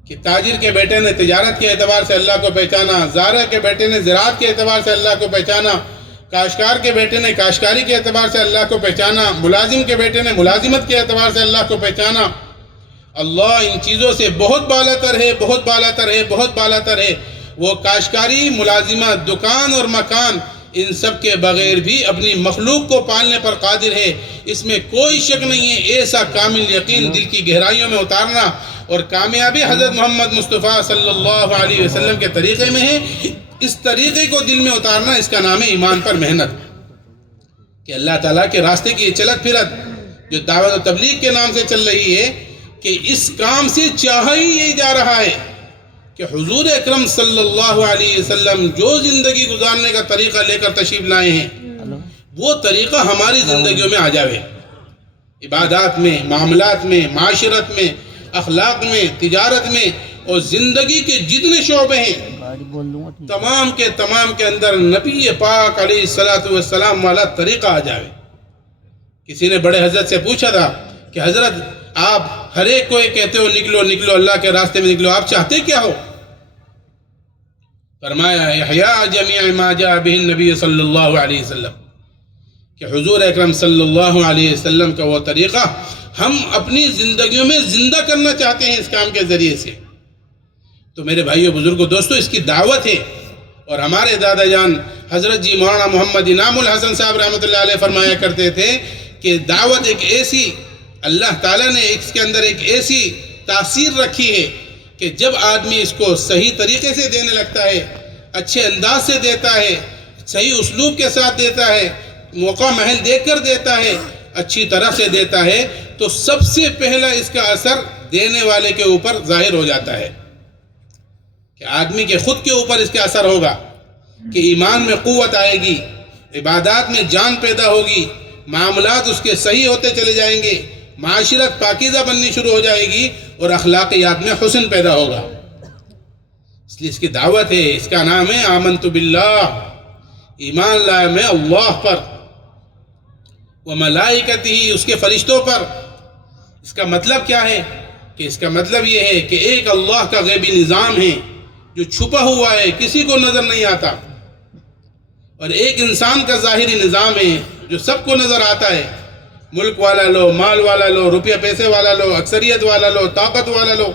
کہ تاجر کے بیٹے نے تجارت کے اعتبار سے اللہ کو پہچانا، زارع کے بیٹے نے زراعت کے اعتبار سے اللہ کو پہچانا، کاشتکار کے بیٹے نے کاشتکاری کے اعتبار سے اللہ کو پہچانا، ملازم کے بیٹے نے ملازمت کے اعتبار سے اللہ کو پہچانا. اللہ ان چیزوں سے بہت بالا تر ہے، بہت بالا تر ہے، بہت بالا تر ہے. وہ کاشتکاری، ملازمت، دکان اور مکان، ان سب کے بغیر بھی اپنی مخلوق کو پالنے پر قادر ہے. اس میں کوئی شک نہیں ہے. ایسا کامل یقین دل کی گہرائیوں میں اتارنا، اور کامیابی حضرت محمد مصطفیٰ صلی اللہ علیہ وسلم کے طریقے میں ہے. اس طریقے کو دل میں اتارنا، اس کا نام ہے ایمان پر محنت. کہ اللہ تعالیٰ کے راستے کی یہ چلت پھرت جو دعوت و تبلیغ کے نام سے چل رہی ہے، کہ اس کام سے چاہا ہی یہی جا رہا ہے کہ حضور اکرم صلی اللہ علیہ وسلم جو زندگی گزارنے کا طریقہ لے کر تشریف لائے ہیں، وہ طریقہ ہماری زندگیوں میں آ جاوے. عبادات میں، معاملات میں، معاشرت میں، اخلاق میں، تجارت میں، اور زندگی کے جتنے شعبے ہیں تمام کے اندر نبی پاک علیہ السلام والا طریقہ آ جاوے. کسی نے بڑے حضرت سے پوچھا تھا کہ حضرت آپ ہر ایک کو یہ کہتے ہو نکلو نکلو اللہ کے راستے میں نکلو، آپ چاہتے کیا ہو؟ فرمایا احیاء جمیع ما جاء به النبی صلی اللہ علیہ وسلم، کہ حضور اکرم صلی اللہ علیہ وسلم کا وہ طریقہ ہم اپنی زندگیوں میں زندہ کرنا چاہتے ہیں اس کام کے ذریعے سے. تو میرے بھائیو بزرگوں دوستو، اس کی دعوت ہے. اور ہمارے دادا جان حضرت جی مولانا محمد انعام الحسن صاحب رحمۃ اللہ علیہ فرمایا کرتے تھے کہ دعوت ایک ایسی، اللہ تعالیٰ نے اس کے اندر ایک ایسی تاثیر رکھی ہے کہ جب آدمی اس کو صحیح طریقے سے دینے لگتا ہے، اچھے انداز سے دیتا ہے، صحیح اسلوب کے ساتھ دیتا ہے، موقع محل دیکھ کر دیتا ہے، اچھی طرح سے دیتا ہے، تو سب سے پہلا اس کا اثر دینے والے کے اوپر ظاہر ہو جاتا ہے. کہ آدمی کے خود کے اوپر اس کا اثر ہوگا، کہ ایمان میں قوت آئے گی، عبادات میں جان پیدا ہوگی، معاملات اس کے صحیح ہوتے چلے جائیں گے، معاشرت پاکیزہ بننی شروع ہو جائے گی، اور اخلاقیات میں حسن پیدا ہوگا. اس لیے اس کی دعوت ہے، اس کا نام ہے آمنت باللہ، ایمان لایا میں اللہ پر، وملائکتہ، اس کے فرشتوں پر. اس کا مطلب کیا ہے؟ کہ اس کا مطلب یہ ہے کہ ایک اللہ کا غیبی نظام ہے جو چھپا ہوا ہے، کسی کو نظر نہیں آتا، اور ایک انسان کا ظاہری نظام ہے جو سب کو نظر آتا ہے. ملک والا لو، مال والا لو، روپیہ پیسے والا لو، اکثریت والا لو، طاقت والا لو،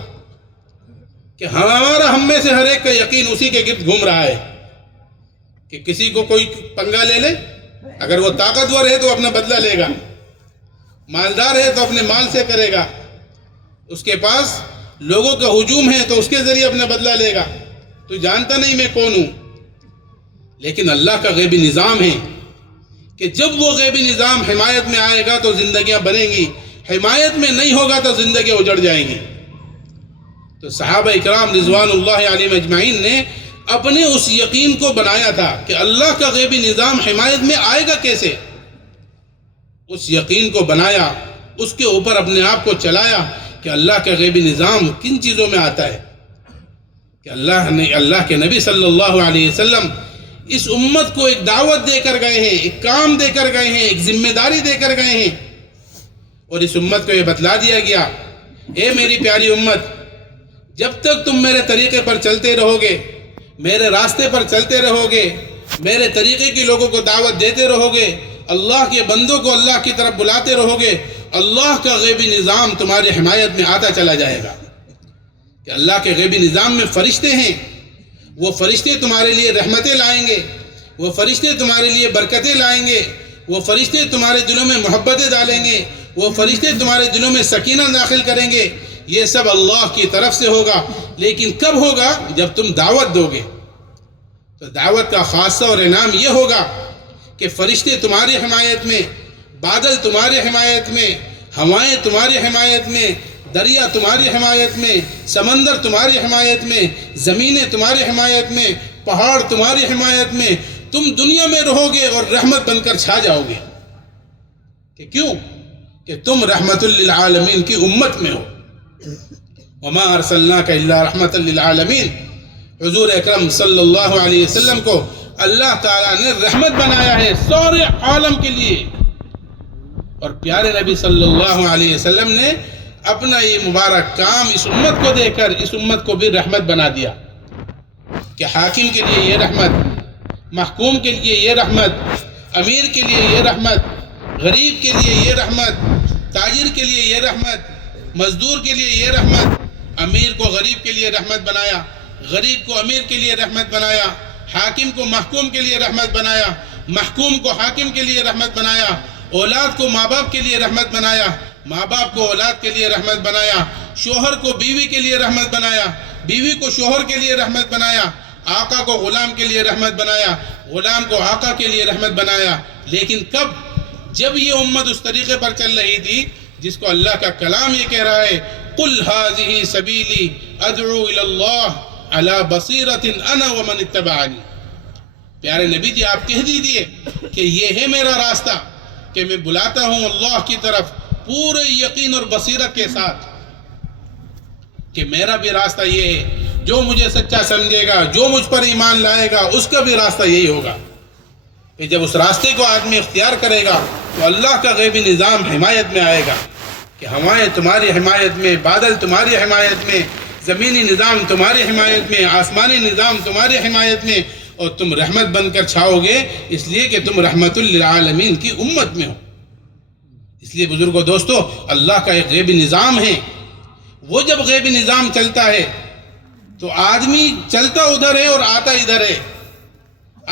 کہ ہمارا ہم میں سے ہر ایک کا یقین اسی کے گرد گھوم رہا ہے. کہ کسی کو کوئی پنگا لے لے، اگر وہ طاقتور ہے تو اپنا بدلہ لے گا، مالدار ہے تو اپنے مال سے کرے گا، اس کے پاس لوگوں کا ہجوم ہے تو اس کے ذریعے اپنا بدلہ لے گا. تو جانتا نہیں میں کون ہوں. لیکن اللہ کا غیبی نظام ہے کہ جب وہ غیبی نظام حمایت میں آئے گا تو زندگیاں بنیں گی، حمایت میں نہیں ہوگا تو زندگیاں اجڑ جائیں گی. تو صحابہ اکرام رضوان اللہ علیہم اجمعین نے اپنے اس یقین کو بنایا تھا کہ اللہ کا غیبی نظام حمایت میں آئے گا کیسے. اس یقین کو بنایا، اس کے اوپر اپنے آپ کو چلایا کہ اللہ کا غیبی نظام کن چیزوں میں آتا ہے. کہ اللہ کے نبی صلی اللہ علیہ وسلم اس امت کو ایک دعوت دے کر گئے ہیں، ایک کام دے کر گئے ہیں، ایک ذمہ داری دے کر گئے ہیں، اور اس امت کو یہ بتلا دیا گیا، اے میری پیاری امت، جب تک تم میرے طریقے پر چلتے رہو گے، میرے راستے پر چلتے رہو گے، میرے طریقے کے لوگوں کو دعوت دیتے رہو گے، اللہ کے بندوں کو اللہ کی طرف بلاتے رہو گے، اللہ کا غیبی نظام تمہاری حمایت میں آتا چلا جائے گا. کہ اللہ کے غیبی نظام میں فرشتے ہیں، وہ فرشتے تمہارے لیے رحمتیں لائیں گے، وہ فرشتے تمہارے لیے برکتیں لائیں گے، وہ فرشتے تمہارے دلوں میں محبتیں ڈالیں گے، وہ فرشتے تمہارے دلوں میں سکینہ داخل کریں گے. یہ سب اللہ کی طرف سے ہوگا. لیکن کب ہوگا؟ جب تم دعوت دو گے. تو دعوت کا خاصہ اور انعام یہ ہوگا کہ فرشتے تمہاری حمایت میں، بادل تمہاری حمایت میں، ہوائیں تمہاری حمایت میں، دریا تمہاری حمایت میں، سمندر تمہاری حمایت میں، زمینیں تمہاری حمایت میں، پہاڑ تمہاری حمایت میں. تم دنیا میں رہو گے اور رحمت بن کر چھا جاؤ گے. کہ کیوں؟ کہ تم رحمت للعالمین کی امت میں ہو. وما ارسلناک الا رحمت للعالمین. حضور اکرم صلی اللہ علیہ وسلم کو اللہ تعالیٰ نے رحمت بنایا ہے سارے عالم کے لیے. اور پیارے نبی صلی اللہ علیہ وسلم نے اپنا یہ مبارک کام اس امت کو دے کر اس امت کو بھی رحمت بنا دیا. کہ حاکم کے لیے یہ رحمت، محکوم کے لیے یہ رحمت، امیر کے لیے یہ رحمت، غریب کے لیے یہ رحمت، تاجر کے لیے یہ رحمت، مزدور کے لیے یہ رحمت. امیر کو غریب کے لیے رحمت بنایا، غریب کو امیر کے لیے رحمت بنایا، حاکم کو محکوم کے لیے رحمت بنایا، محکوم کو حاکم کے لیے رحمت بنایا، اولاد کو ماں باپ کے لیے رحمت بنایا، ماں باپ کو اولاد کے لیے رحمت بنایا، شوہر کو بیوی کے لیے رحمت بنایا، بیوی کو شوہر کے لیے رحمت بنایا، آقا کو غلام کے لیے رحمت بنایا، غلام کو آقا کے لیے رحمت بنایا. لیکن کب؟ جب یہ امت اس طریقے پر چل رہی تھی جس کو اللہ کا کلام یہ کہہ رہا ہے، قُلْ هَذِهِ سَبِيلِي أَدْعُو إِلَى اللَّهِ عَلَى بَصِيرَةٍ أَنَا وَمَنِ اتَّبَعَنِي. پیارے نبی جی آپ کہہ دیجئے کہ یہ ہے میرا راستہ، کہ میں بلاتا ہوں اللہ کی طرف پورے یقین اور بصیرت کے ساتھ، کہ میرا بھی راستہ یہ ہے. جو مجھے سچا سمجھے گا، جو مجھ پر ایمان لائے گا، اس کا بھی راستہ یہی ہوگا. کہ جب اس راستے کو آدمی اختیار کرے گا تو اللہ کا غیبی نظام حمایت میں آئے گا. کہ ہوائیں تمہاری حمایت میں، بادل تمہاری حمایت میں، زمینی نظام تمہاری حمایت میں، آسمانی نظام تمہاری حمایت میں، اور تم رحمت بن کر چھاؤ گے، اس لیے کہ تم رحمت للعالمین کی امت میں ہو. اس لیے بزرگوں دوستو، اللہ کا ایک غیبی نظام ہے. وہ جب غیبی نظام چلتا ہے تو آدمی چلتا ادھر ہے اور آتا ادھر ہے.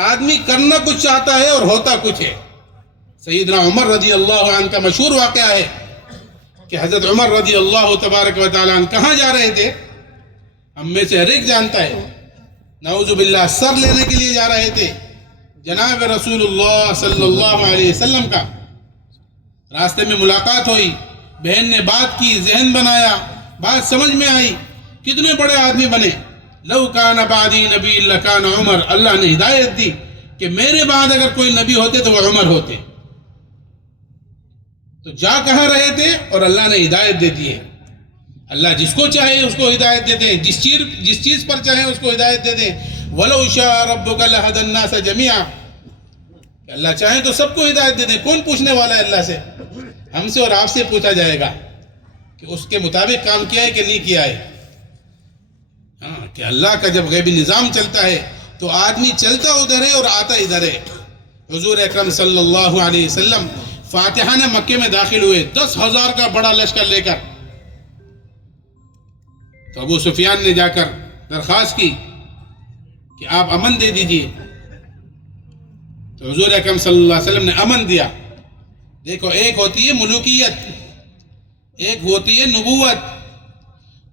آدمی کرنا کچھ چاہتا ہے اور ہوتا کچھ ہے. سیدنا عمر رضی اللہ عنہ کا مشہور واقعہ ہے کہ حضرت عمر رضی اللہ تبارک و تعالیٰ عنہ کہاں جا رہے تھے؟ ہم میں سے ہر ایک جانتا ہے. نعوذ باللہ سر لینے کے لیے جا رہے تھے جناب رسول اللہ صلی اللہ علیہ وسلم کا. راستے میں ملاقات ہوئی، بہن نے بات کی، ذہن بنایا، بات سمجھ میں آئی، کتنے بڑے آدمی بنے. لو کان بعدی نبی لکان عمر. اللہ نے ہدایت دی کہ میرے بعد اگر کوئی نبی ہوتے تو وہ عمر ہوتے. تو جا کہاں رہے تھے اور اللہ نے ہدایت دے دی ہے. اللہ جس کو چاہے اس کو ہدایت دیتے ہیں، جس چیز پر چاہے اس کو ہدایت دیتے ہیں. وَلَوْ شَاءَ رَبُّكَ لَهَدَى النَّاسَ جَمِيعًا. کہ اللہ چاہے تو سب کو ہدایت دیتے ہیں. کون پوچھنے والا ہے اللہ سے؟ ہم سے اور آپ سے پوچھا جائے گا کہ اس کے مطابق کام کیا ہے کہ نہیں کیا ہے. ہاں، کہ اللہ کا جب غیبی نظام چلتا ہے تو آدمی چلتا ادھر ہے اور آتا ادھر ہے. حضور اکرم صلی اللہ علیہ وسلم فاتحہ نے مکے میں داخل ہوئے 10,000 کا بڑا لشکر لے کر. تو ابو سفیان نے جا کر درخواست کی کہ آپ امن دے دیجئے. تو حضور اکرم صلی اللہ علیہ وسلم نے امن دیا. دیکھو، ایک ہوتی ہے ملوکیت، ایک ہوتی ہے نبوت.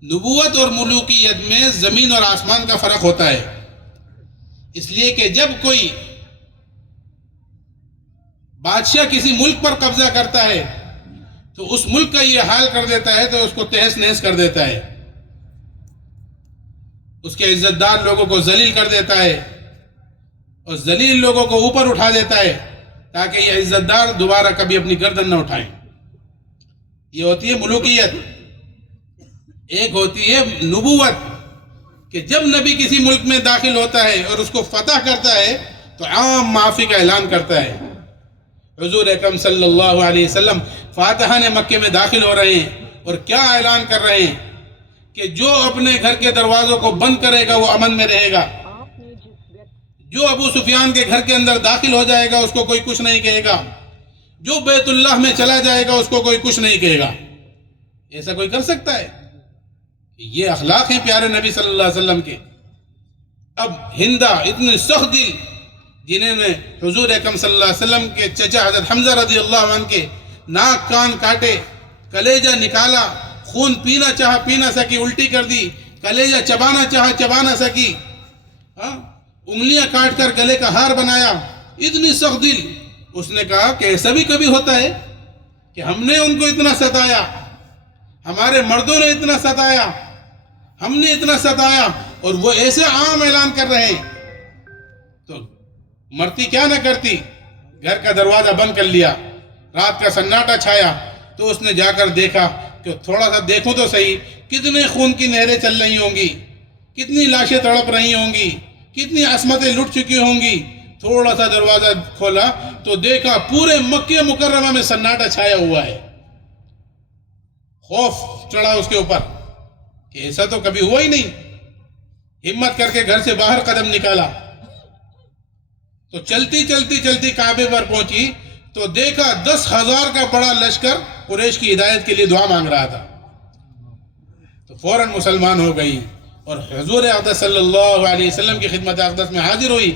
نبوت اور ملوکیت میں زمین اور آسمان کا فرق ہوتا ہے. اس لیے کہ جب کوئی بادشاہ کسی ملک پر قبضہ کرتا ہے تو اس ملک کا یہ حال کر دیتا ہے تو اس کو تہس نہس کر دیتا ہے. اس کے عزت دار لوگوں کو ذلیل کر دیتا ہے اور ذلیل لوگوں کو اوپر اٹھا دیتا ہے تاکہ یہ عزت دار دوبارہ کبھی اپنی گردن نہ اٹھائیں. یہ ہوتی ہے ملوکیت. ایک ہوتی ہے نبوت کہ جب نبی کسی ملک میں داخل ہوتا ہے اور اس کو فتح کرتا ہے تو عام معافی کا اعلان کرتا ہے. حضور اکرم صلی اللہ علیہ وسلم فاتحان مکے میں داخل ہو رہے ہیں اور کیا اعلان کر رہے ہیں کہ جو اپنے گھر کے دروازوں کو بند کرے گا وہ امن میں رہے گا. جو ابو سفیان کے گھر کے اندر داخل ہو جائے گا اس کو کوئی کچھ نہیں کہے گا. جو بیت اللہ میں چلا جائے گا اس کو کوئی کچھ نہیں کہے گا. ایسا کوئی کر سکتا ہے؟ یہ اخلاق ہیں پیارے نبی صلی اللہ علیہ وسلم کے. اب ہندا اتنے سخت دل جنہوں نے حضور اکرم صلی اللہ علیہ وسلم کے چچا حضرت حمزہ رضی اللہ عنہ کے ناک کان کاٹے، کلیجہ نکالا، خون پینا چاہا پی نہ سکی، الٹی کر دی، کلیجہ چبانا چاہا چبا نہ سکی، انگلیاں کاٹ کر گلے کا ہار بنایا. اتنی سخت دل. اس نے کہا کہ ایسا بھی کبھی ہوتا ہے کہ ہم نے ان کو اتنا ستایا، ہمارے مردوں نے اتنا ستایا، ہم نے اتنا ستایا اور وہ ایسے عام اعلان کر رہے ہیں. تو مرتی کیا نہ کرتی، گھر کا دروازہ بند کر لیا. رات کا سناٹا چھایا تو اس نے جا کر دیکھا کہ تھوڑا سا دیکھوں تو صحیح کتنے خون کی نہریں چل رہی ہوں گی، کتنی لاشیں تڑپ رہی ہوں گی، کتنی عصمتیں لٹ چکی ہوں گی. تھوڑا سا دروازہ کھولا تو دیکھا پورے مکہ مکرمہ میں سناٹا چھایا ہوا ہے. خوف چڑھا اس کے اوپر کہ ایسا تو کبھی ہوا ہی نہیں. ہمت کر کے گھر سے باہر قدم نکالا تو چلتی چلتی چلتی کعبے پر پہنچی تو دیکھا 10,000 کا بڑا لشکر قریش کی ہدایت کے لیے دعا مانگ رہا تھا. تو فوراً مسلمان ہو گئی اور حضور اقدس صلی اللہ علیہ وسلم کی خدمت اقدس میں حاضر ہوئی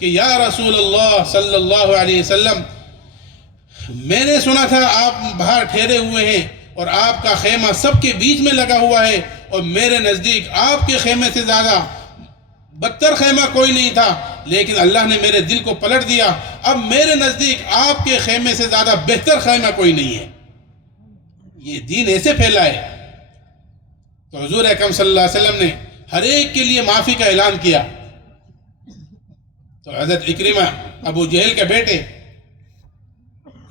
کہ یا رسول اللہ صلی اللہ علیہ وسلم، میں نے سنا تھا آپ باہر ٹھہرے ہوئے ہیں اور آپ کا خیمہ سب کے بیچ میں لگا ہوا ہے اور میرے نزدیک آپ کے خیمے سے زیادہ بدتر خیمہ کوئی نہیں تھا، لیکن اللہ نے میرے دل کو پلٹ دیا. اب میرے نزدیک آپ کے خیمے سے زیادہ بہتر خیمہ کوئی نہیں ہے. یہ دین ایسے پھیلا ہے. تو حضور اکرم صلی اللہ علیہ وسلم نے ہر ایک کے لیے معافی کا اعلان کیا. تو حضرت اکرمہ ابو جہل کے بیٹے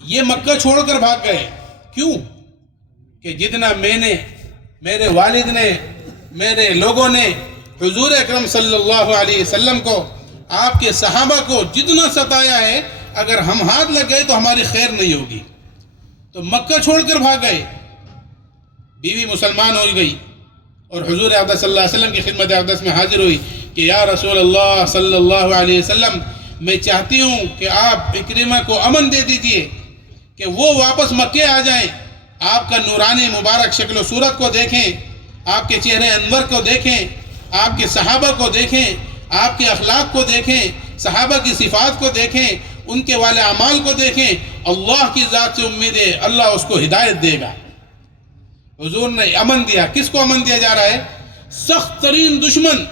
یہ مکہ چھوڑ کر بھاگ گئے. کیوں؟ کہ جتنا میں نے، میرے والد نے، میرے لوگوں نے حضور اکرم صلی اللہ علیہ وسلم کو، آپ کے صحابہ کو جتنا ستایا ہے، اگر ہم ہاتھ لگ گئے تو ہماری خیر نہیں ہوگی. تو مکہ چھوڑ کر بھاگ گئے. بیوی مسلمان ہو گئی اور حضور اقدس صلی اللہ علیہ وسلم کی خدمت اقدس میں حاضر ہوئی کہ یا رسول اللہ صلی اللہ علیہ وسلم، میں چاہتی ہوں کہ آپ اکرمہ کو امن دے دیجئے کہ وہ واپس مکے آ جائیں. آپ کا نورانی مبارک شکل و صورت کو دیکھیں، آپ کے چہرے انور کو دیکھیں، آپ کے صحابہ کو دیکھیں، آپ کے اخلاق کو دیکھیں، صحابہ کی صفات کو دیکھیں، ان کے والے اعمال کو دیکھیں. اللہ کی ذات سے امید ہے اللہ اس کو ہدایت دے گا. حضور نے امن دیا. کس کو امن دیا جا رہا ہے؟ سخت ترین دشمن.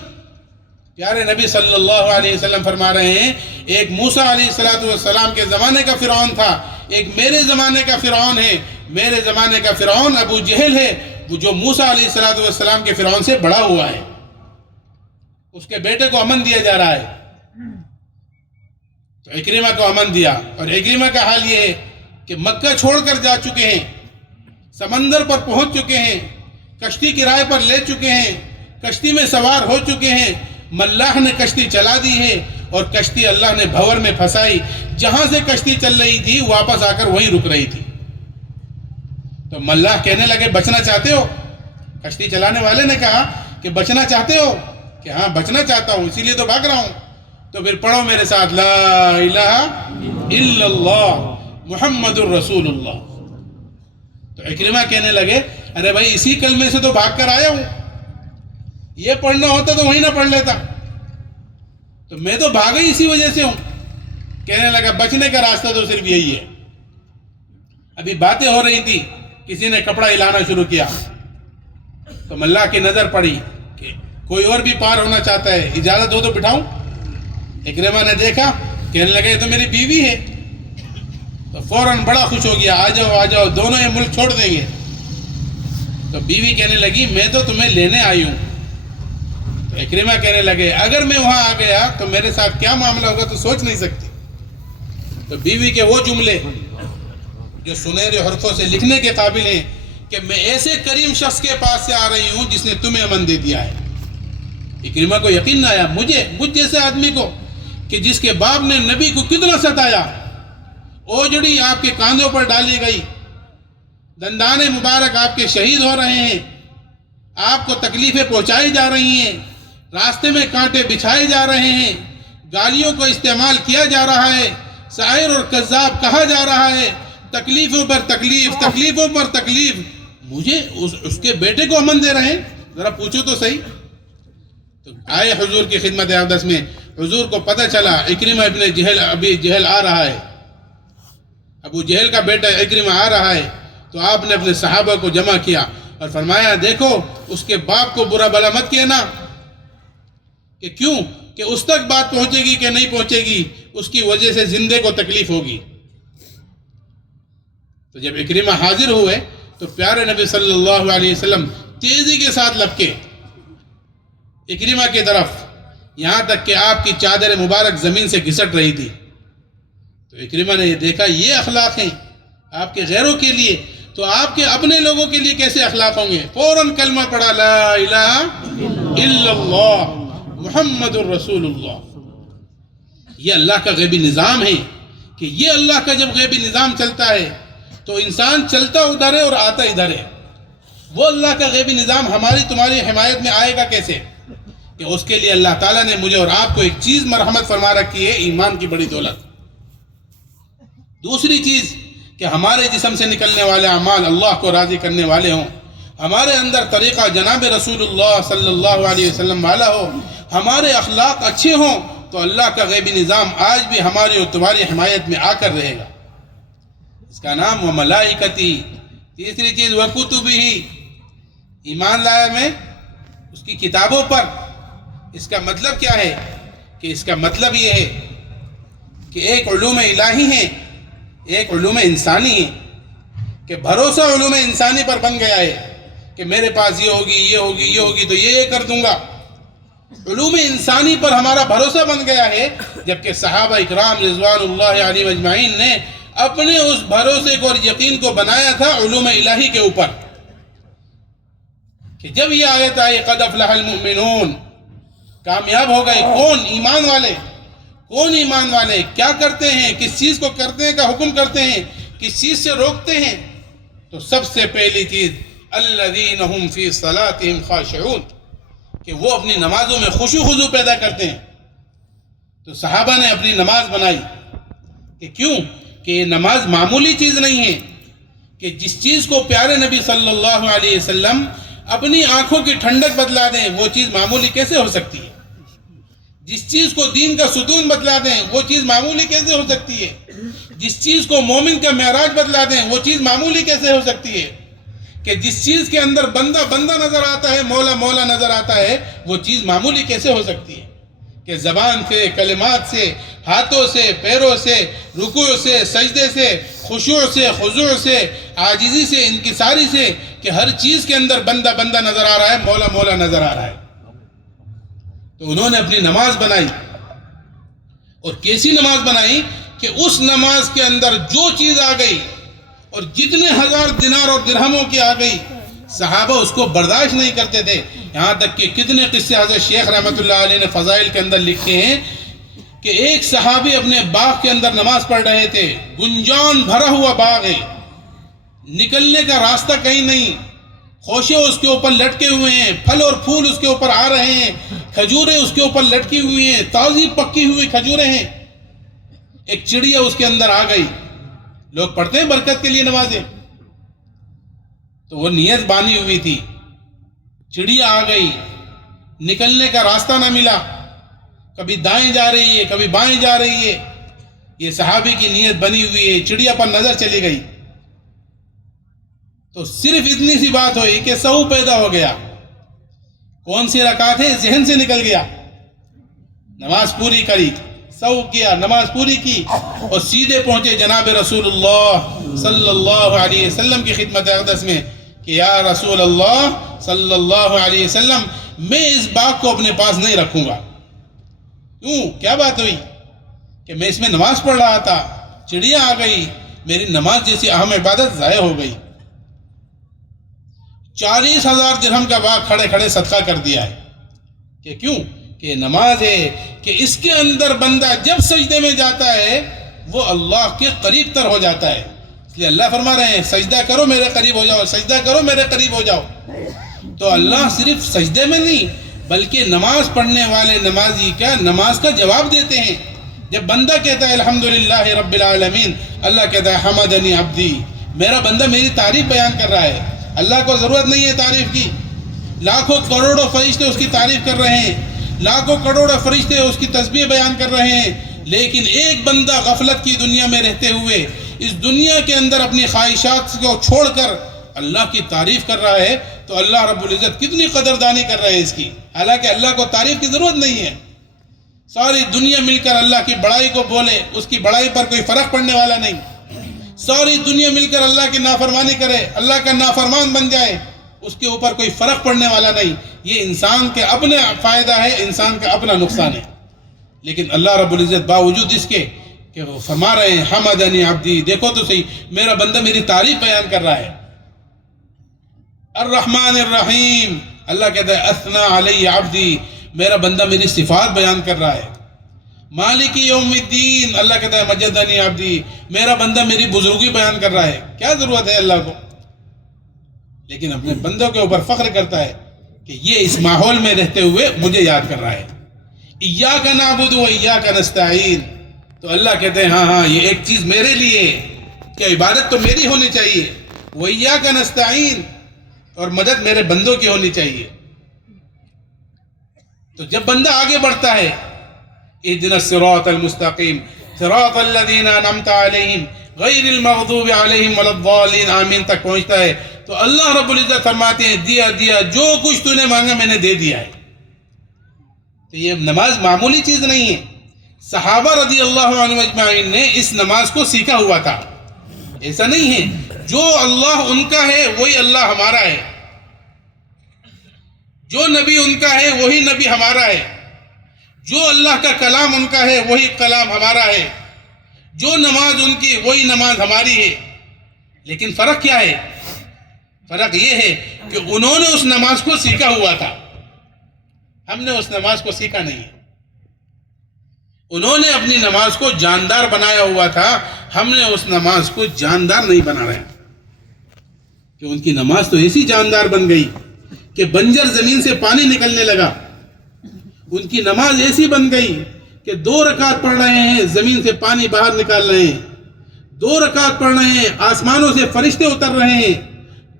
پیارے نبی صلی اللہ علیہ وسلم فرما رہے ہیں ایک موسیٰ علیہ السلام کے زمانے کا فرعون تھا، ایک میرے زمانے کا فرعون ہے. میرے زمانے کا فرعون ابو جہل ہے جو موسیٰ علیہ السلام کے فرعون سے بڑا ہوا ہے. اس کے بیٹے کو امن دیا جا رہا ہے. تو اکرمہ کو امن دیا. اور اکرمہ کا حال یہ ہے کہ مکہ چھوڑ کر جا چکے ہیں، سمندر پر پہنچ چکے ہیں، کشتی کرائے پر لے چکے ہیں، کشتی میں سوار ہو چکے ہیں. ملاح نے کشتی چلا دی ہے اور کشتی اللہ نے بھور میں پھنسائی. جہاں سے کشتی چل رہی تھی واپس آ کر وہیں رک رہی تھی. تو ملاح کہنے لگے بچنا چاہتے ہو؟ کشتی چلانے والے نے کہا کہ بچنا چاہتے ہو؟ کہ ہاں بچنا چاہتا ہوں، اسی لیے تو بھاگ رہا ہوں. تو پھر پڑھو میرے ساتھ لا الہ الا اللہ محمد الرسول اللہ. تو اکرمہ کہنے لگے ارے بھائی اسی کلمے سے تو بھاگ کر آیا ہوں، یہ پڑھنا ہوتا تو وہیں نہ پڑھ لیتا، تو میں تو بھاگا ہی اسی وجہ سے ہوں. کہنے لگا بچنے کا راستہ تو صرف یہی ہے. ابھی باتیں ہو رہی تھی، کسی نے کپڑا ہلانا شروع کیا تو ملاح کی نظر پڑی کہ کوئی اور بھی پار ہونا چاہتا ہے، اجازت ہو تو بٹھاؤں. اکرمہ نے دیکھا، کہنے لگا یہ تو میری بیوی ہے. تو فوراً بڑا خوش ہو گیا، آ جاؤ آ جاؤ، دونوں یہ ملک چھوڑ دیں گے. تو بیوی کہنے لگی میں تو تمہیں لینے آئی ہوں. تو اکرمہ کہنے لگے اگر میں وہاں آ گیا تو میرے ساتھ کیا معاملہ ہوگا تو سوچ نہیں سکتی. تو بیوی کے وہ جملے جو سنہرے حرفوں سے لکھنے کے قابل ہیں کہ میں ایسے کریم شخص کے پاس سے آ رہی ہوں جس نے تمہیں امن دے دیا ہے. اکرمہ کو یقین نہ آیا مجھ جیسے آدمی کو کہ جس کے باپ نے نبی کو کتنا ستایا, اوجڑی آپ کے کاندھوں پر ڈالی گئی, دندان مبارک آپ کے شہید ہو رہے ہیں, آپ کو تکلیفیں پہنچائی جا رہی ہیں, راستے میں کانٹے بچھائے جا رہے ہیں, گالیوں کو استعمال کیا جا رہا ہے, شاعر اور کذاب کہا جا رہا ہے, تکلیفوں پر تکلیف, تکلیفوں پر تکلیف, مجھے اس کے بیٹے کو امن دے رہے ہیں, ذرا پوچھو تو صحیح. تو آئے حضور کی خدمت اقدس میں, حضور کو پتہ چلا اکرمہ ابن ابی جہل آ رہا ہے, ابو جہل کا بیٹا اکرمہ آ رہا ہے. تو آپ نے اپنے صحابہ کو جمع کیا اور فرمایا دیکھو اس کے باپ کو برا بلا مت کہنا, کہ کیوں کہ اس تک بات پہنچے گی کہ نہیں پہنچے گی, اس کی وجہ سے زندے کو تکلیف ہوگی. تو جب اکرمہ حاضر ہوئے تو پیارے نبی صلی اللہ علیہ وسلم تیزی کے ساتھ لپکے اکرمہ کی طرف, یہاں تک کہ آپ کی چادر مبارک زمین سے گھسٹ رہی تھی. تو اکرمہ نے یہ دیکھا یہ اخلاق ہیں آپ کے غیروں کے لیے, تو آپ کے اپنے لوگوں کے لیے کیسے اخلاق ہوں گے. فوراً کلمہ پڑھا لا الہ الا اللہ محمد الرسول اللہ. یہ اللہ کا غیبی نظام ہے کہ یہ اللہ کا جب غیبی نظام چلتا ہے تو انسان چلتا ادھر ہے اور آتا ادھر ہے. وہ اللہ کا غیبی نظام ہماری تمہاری حمایت میں آئے گا کیسے, کہ اس کے لیے اللہ تعالیٰ نے مجھے اور آپ کو ایک چیز مرحمت فرما رکھی ہے, ایمان کی بڑی دولت. دوسری چیز کہ ہمارے جسم سے نکلنے والے اعمال اللہ کو راضی کرنے والے ہوں, ہمارے اندر طریقہ جناب رسول اللہ صلی اللہ علیہ وسلم والا ہو, ہمارے اخلاق اچھے ہوں, تو اللہ کا غیبی نظام آج بھی ہماری اور تمہاری حمایت میں آ کر رہے گا. اس کا نام و ملائکتی. تیسری چیز وکتبہ, ایمان لایا میں اس کی کتابوں پر. اس کا مطلب کیا ہے کہ اس کا مطلب یہ ہے کہ ایک علوم الہی ہیں, ایک علوم انسانی ہے, کہ بھروسہ علوم انسانی پر بن گیا ہے کہ میرے پاس یہ ہوگی یہ ہوگی یہ ہوگی تو یہ کر دوں گا. علوم انسانی پر ہمارا بھروسہ بن گیا ہے, جبکہ صحابہ اکرام رضوان اللہ علیہم اجمعین نے اپنے اس بھروسے کو اور یقین کو بنایا تھا علوم الہی کے اوپر, کہ جب یہ آیت آئی قد افلح المؤمنون, کامیاب ہو گئے کون, ایمان والے. کون ایمان والے, کیا کرتے ہیں, کس چیز کو کرتے ہیں کا حکم کرتے ہیں, کس چیز سے روکتے ہیں. تو سب سے پہلی چیز الذین هم فی صلاتهم خاشعون, کہ وہ اپنی نمازوں میں خشوع خضوع پیدا کرتے ہیں. تو صحابہ نے اپنی نماز بنائی, کہ کیوں کہ یہ نماز معمولی چیز نہیں ہے, کہ جس چیز کو پیارے نبی صلی اللہ علیہ وسلم اپنی آنکھوں کی ٹھنڈک بتلا دیں وہ چیز معمولی کیسے ہو سکتی ہے. جس چیز کو دین کا ستون بتلا دیں وہ چیز معمولی کیسے ہو سکتی ہے. جس چیز کو مومن کا معراج بتلا دیں وہ چیز معمولی کیسے ہو سکتی ہے. کہ جس چیز کے اندر بندہ بندہ نظر آتا ہے, مولا مولا نظر آتا ہے, وہ چیز معمولی کیسے ہو سکتی ہے. کہ زبان سے, کلمات سے, ہاتھوں سے, پیروں سے, رکوع سے, سجدے سے, خشوع سے, خضوع سے, عاجزی سے, انکساری سے, کہ ہر چیز کے اندر بندہ بندہ نظر آ رہا ہے, مولا مولا نظر آ رہا ہے. تو انہوں نے اپنی نماز بنائی, اور کیسی نماز بنائی کہ اس نماز کے اندر جو چیز آ گئی اور جتنے ہزار دینار اور درہموں کی آ گئی, صحابہ اس کو برداشت نہیں کرتے تھے. یہاں تک کہ کتنے قصے حضرت شیخ رحمۃ اللہ علیہ نے فضائل کے اندر لکھے ہیں کہ ایک صحابی اپنے باغ کے اندر نماز پڑھ رہے تھے, گنجان بھرا ہوا باغ ہے, نکلنے کا راستہ کہیں نہیں, خوشے اس کے اوپر لٹکے ہوئے ہیں, پھل اور پھول اس کے اوپر آ رہے ہیں, کھجوریں اس کے اوپر لٹکی ہوئی ہیں, تازی پکی ہوئی کھجوریں ہیں. ایک چڑیا اس کے اندر آ گئی. لوگ پڑھتے ہیں برکت کے لیے نمازیں, تو وہ نیت بانی ہوئی تھی, چڑیا آ گئی, نکلنے کا راستہ نہ ملا, کبھی دائیں جا رہی ہے کبھی بائیں جا رہی ہے. یہ صحابی کی نیت بنی ہوئی ہے, چڑیا پر نظر چلی گئی. تو صرف اتنی سی بات ہوئی کہ سہو پیدا ہو گیا. کون سی رکعت ہے ذہن سے نکل گیا, نماز پوری کری, سہو کیا, نماز پوری کی, اور سیدھے پہنچے جناب رسول اللہ صلی اللہ علیہ وسلم کی خدمت اقدس میں کہ یا رسول اللہ صلی اللہ علیہ وسلم, میں اس باغ کو اپنے پاس نہیں رکھوں گا۔ کیوں؟ کیا بات ہوئی کہ میں اس میں نماز پڑھ رہا تھا، چڑیا آ گئی، میری نماز جیسی اہم عبادت ضائع ہو گئی۔ 40,000 درہم کا باغ کھڑے کھڑے صدقہ کر دیا ہے۔ کہ کیوں؟ کہ نماز ہے کہ اس کے اندر بندہ جب سجدے میں جاتا ہے وہ اللہ کے قریب تر ہو جاتا ہے۔ اس لیے اللہ فرما رہے ہیں سجدہ کرو میرے قریب ہو جاؤ، سجدہ کرو میرے قریب ہو جاؤ۔ تو اللہ صرف سجدے میں نہیں بلکہ نماز پڑھنے والے نمازی کا نماز کا جواب دیتے ہیں۔ جب بندہ کہتا ہے الحمدللہ رب العالمین، اللہ کہتا ہے حمدنی عبدی، میرا بندہ میری تعریف بیان کر رہا ہے۔ اللہ کو ضرورت نہیں ہے تعریف کی، لاکھوں کروڑوں فرشتے اس کی تعریف کر رہے ہیں، لاکھوں کروڑوں فرشتے اس کی تسبیح بیان کر رہے ہیں، لیکن ایک بندہ غفلت کی دنیا میں رہتے ہوئے اس دنیا کے اندر اپنی خواہشات کو چھوڑ کر اللہ کی تعریف کر رہا ہے تو اللہ رب العزت کتنی قدردانی کر رہے ہیں اس کی۔ حالانکہ اللہ کو تعریف کی ضرورت نہیں ہے، ساری دنیا مل کر اللہ کی بڑائی کو بولے، اس کی بڑائی پر کوئی فرق پڑنے والا نہیں۔ ساری دنیا مل کر اللہ کی نافرمانی کرے، اللہ کا نافرمان بن جائے، اس کے اوپر کوئی فرق پڑنے والا نہیں۔ یہ انسان کے اپنے فائدہ ہے، انسان کا اپنا نقصان ہے۔ لیکن اللہ رب العزت باوجود اس کے کہ وہ فرما رہے ہیں حمدنی عبدی، دیکھو تو صحیح میرا بندہ میری تعریف بیان کر رہا ہے۔ الرحمن الرحیم، اللہ کہتا ہے اثنا علی عبدی، میرا بندہ میری صفات بیان کر رہا ہے۔ مالک یوم الدین، اللہ کہتا ہے مجدنی عبدی، میرا بندہ میری بزرگی بیان کر رہا ہے۔ کیا ضرورت ہے اللہ کو؟ لیکن اپنے بندوں کے اوپر فخر کرتا ہے کہ یہ اس ماحول میں رہتے ہوئے مجھے یاد کر رہا ہے۔ ایاک نعبد و ایاک نستعین، تو اللہ کہتے ہیں ہاں یہ ایک چیز میرے لیے کہ عبادت تو میری ہونی چاہیے، و ایاک نستعین، اور مدد میرے بندوں کی ہونی چاہیے۔ تو جب بندہ آگے بڑھتا ہے اهدنا الصراط المستقیم صراط الذین انعمت علیہم غیر المغضوب علیہم ولا الضالین آمین تک پہنچتا ہے تو اللہ رب العزت فرماتے ہیں دیا جو کچھ تو نے مانگا میں نے دے دیا ہے۔ تو یہ نماز معمولی چیز نہیں ہے۔ صحابہ رضی اللہ عنہ اجمعین نے اس نماز کو سیکھا ہوا تھا۔ ایسا نہیں ہے جو اللہ ان کا ہے وہی اللہ ہمارا ہے، جو نبی ان کا ہے وہی نبی ہمارا ہے، جو اللہ کا کلام ان کا ہے وہی کلام ہمارا ہے، جو نماز ان کی وہی نماز ہماری ہے۔ لیکن فرق کیا ہے؟ فرق یہ ہے کہ انہوں نے اس نماز کو سیکھا ہوا تھا، ہم نے اس نماز کو سیکھا نہیں ہے۔ انہوں نے اپنی نماز کو جاندار بنایا ہوا تھا، ہم نے اس نماز کو جاندار نہیں بنا رہے کہ ان کی نماز تو ایسی جاندار بن گئی کہ بنجر زمین سے پانی نکلنے لگا۔ ان کی نماز ایسی بن گئی کہ 2 رکعت پڑھ رہے ہیں زمین سے پانی باہر نکال رہے ہیں، 2 رکعت پڑھ رہے ہیں آسمانوں سے فرشتے اتر رہے ہیں،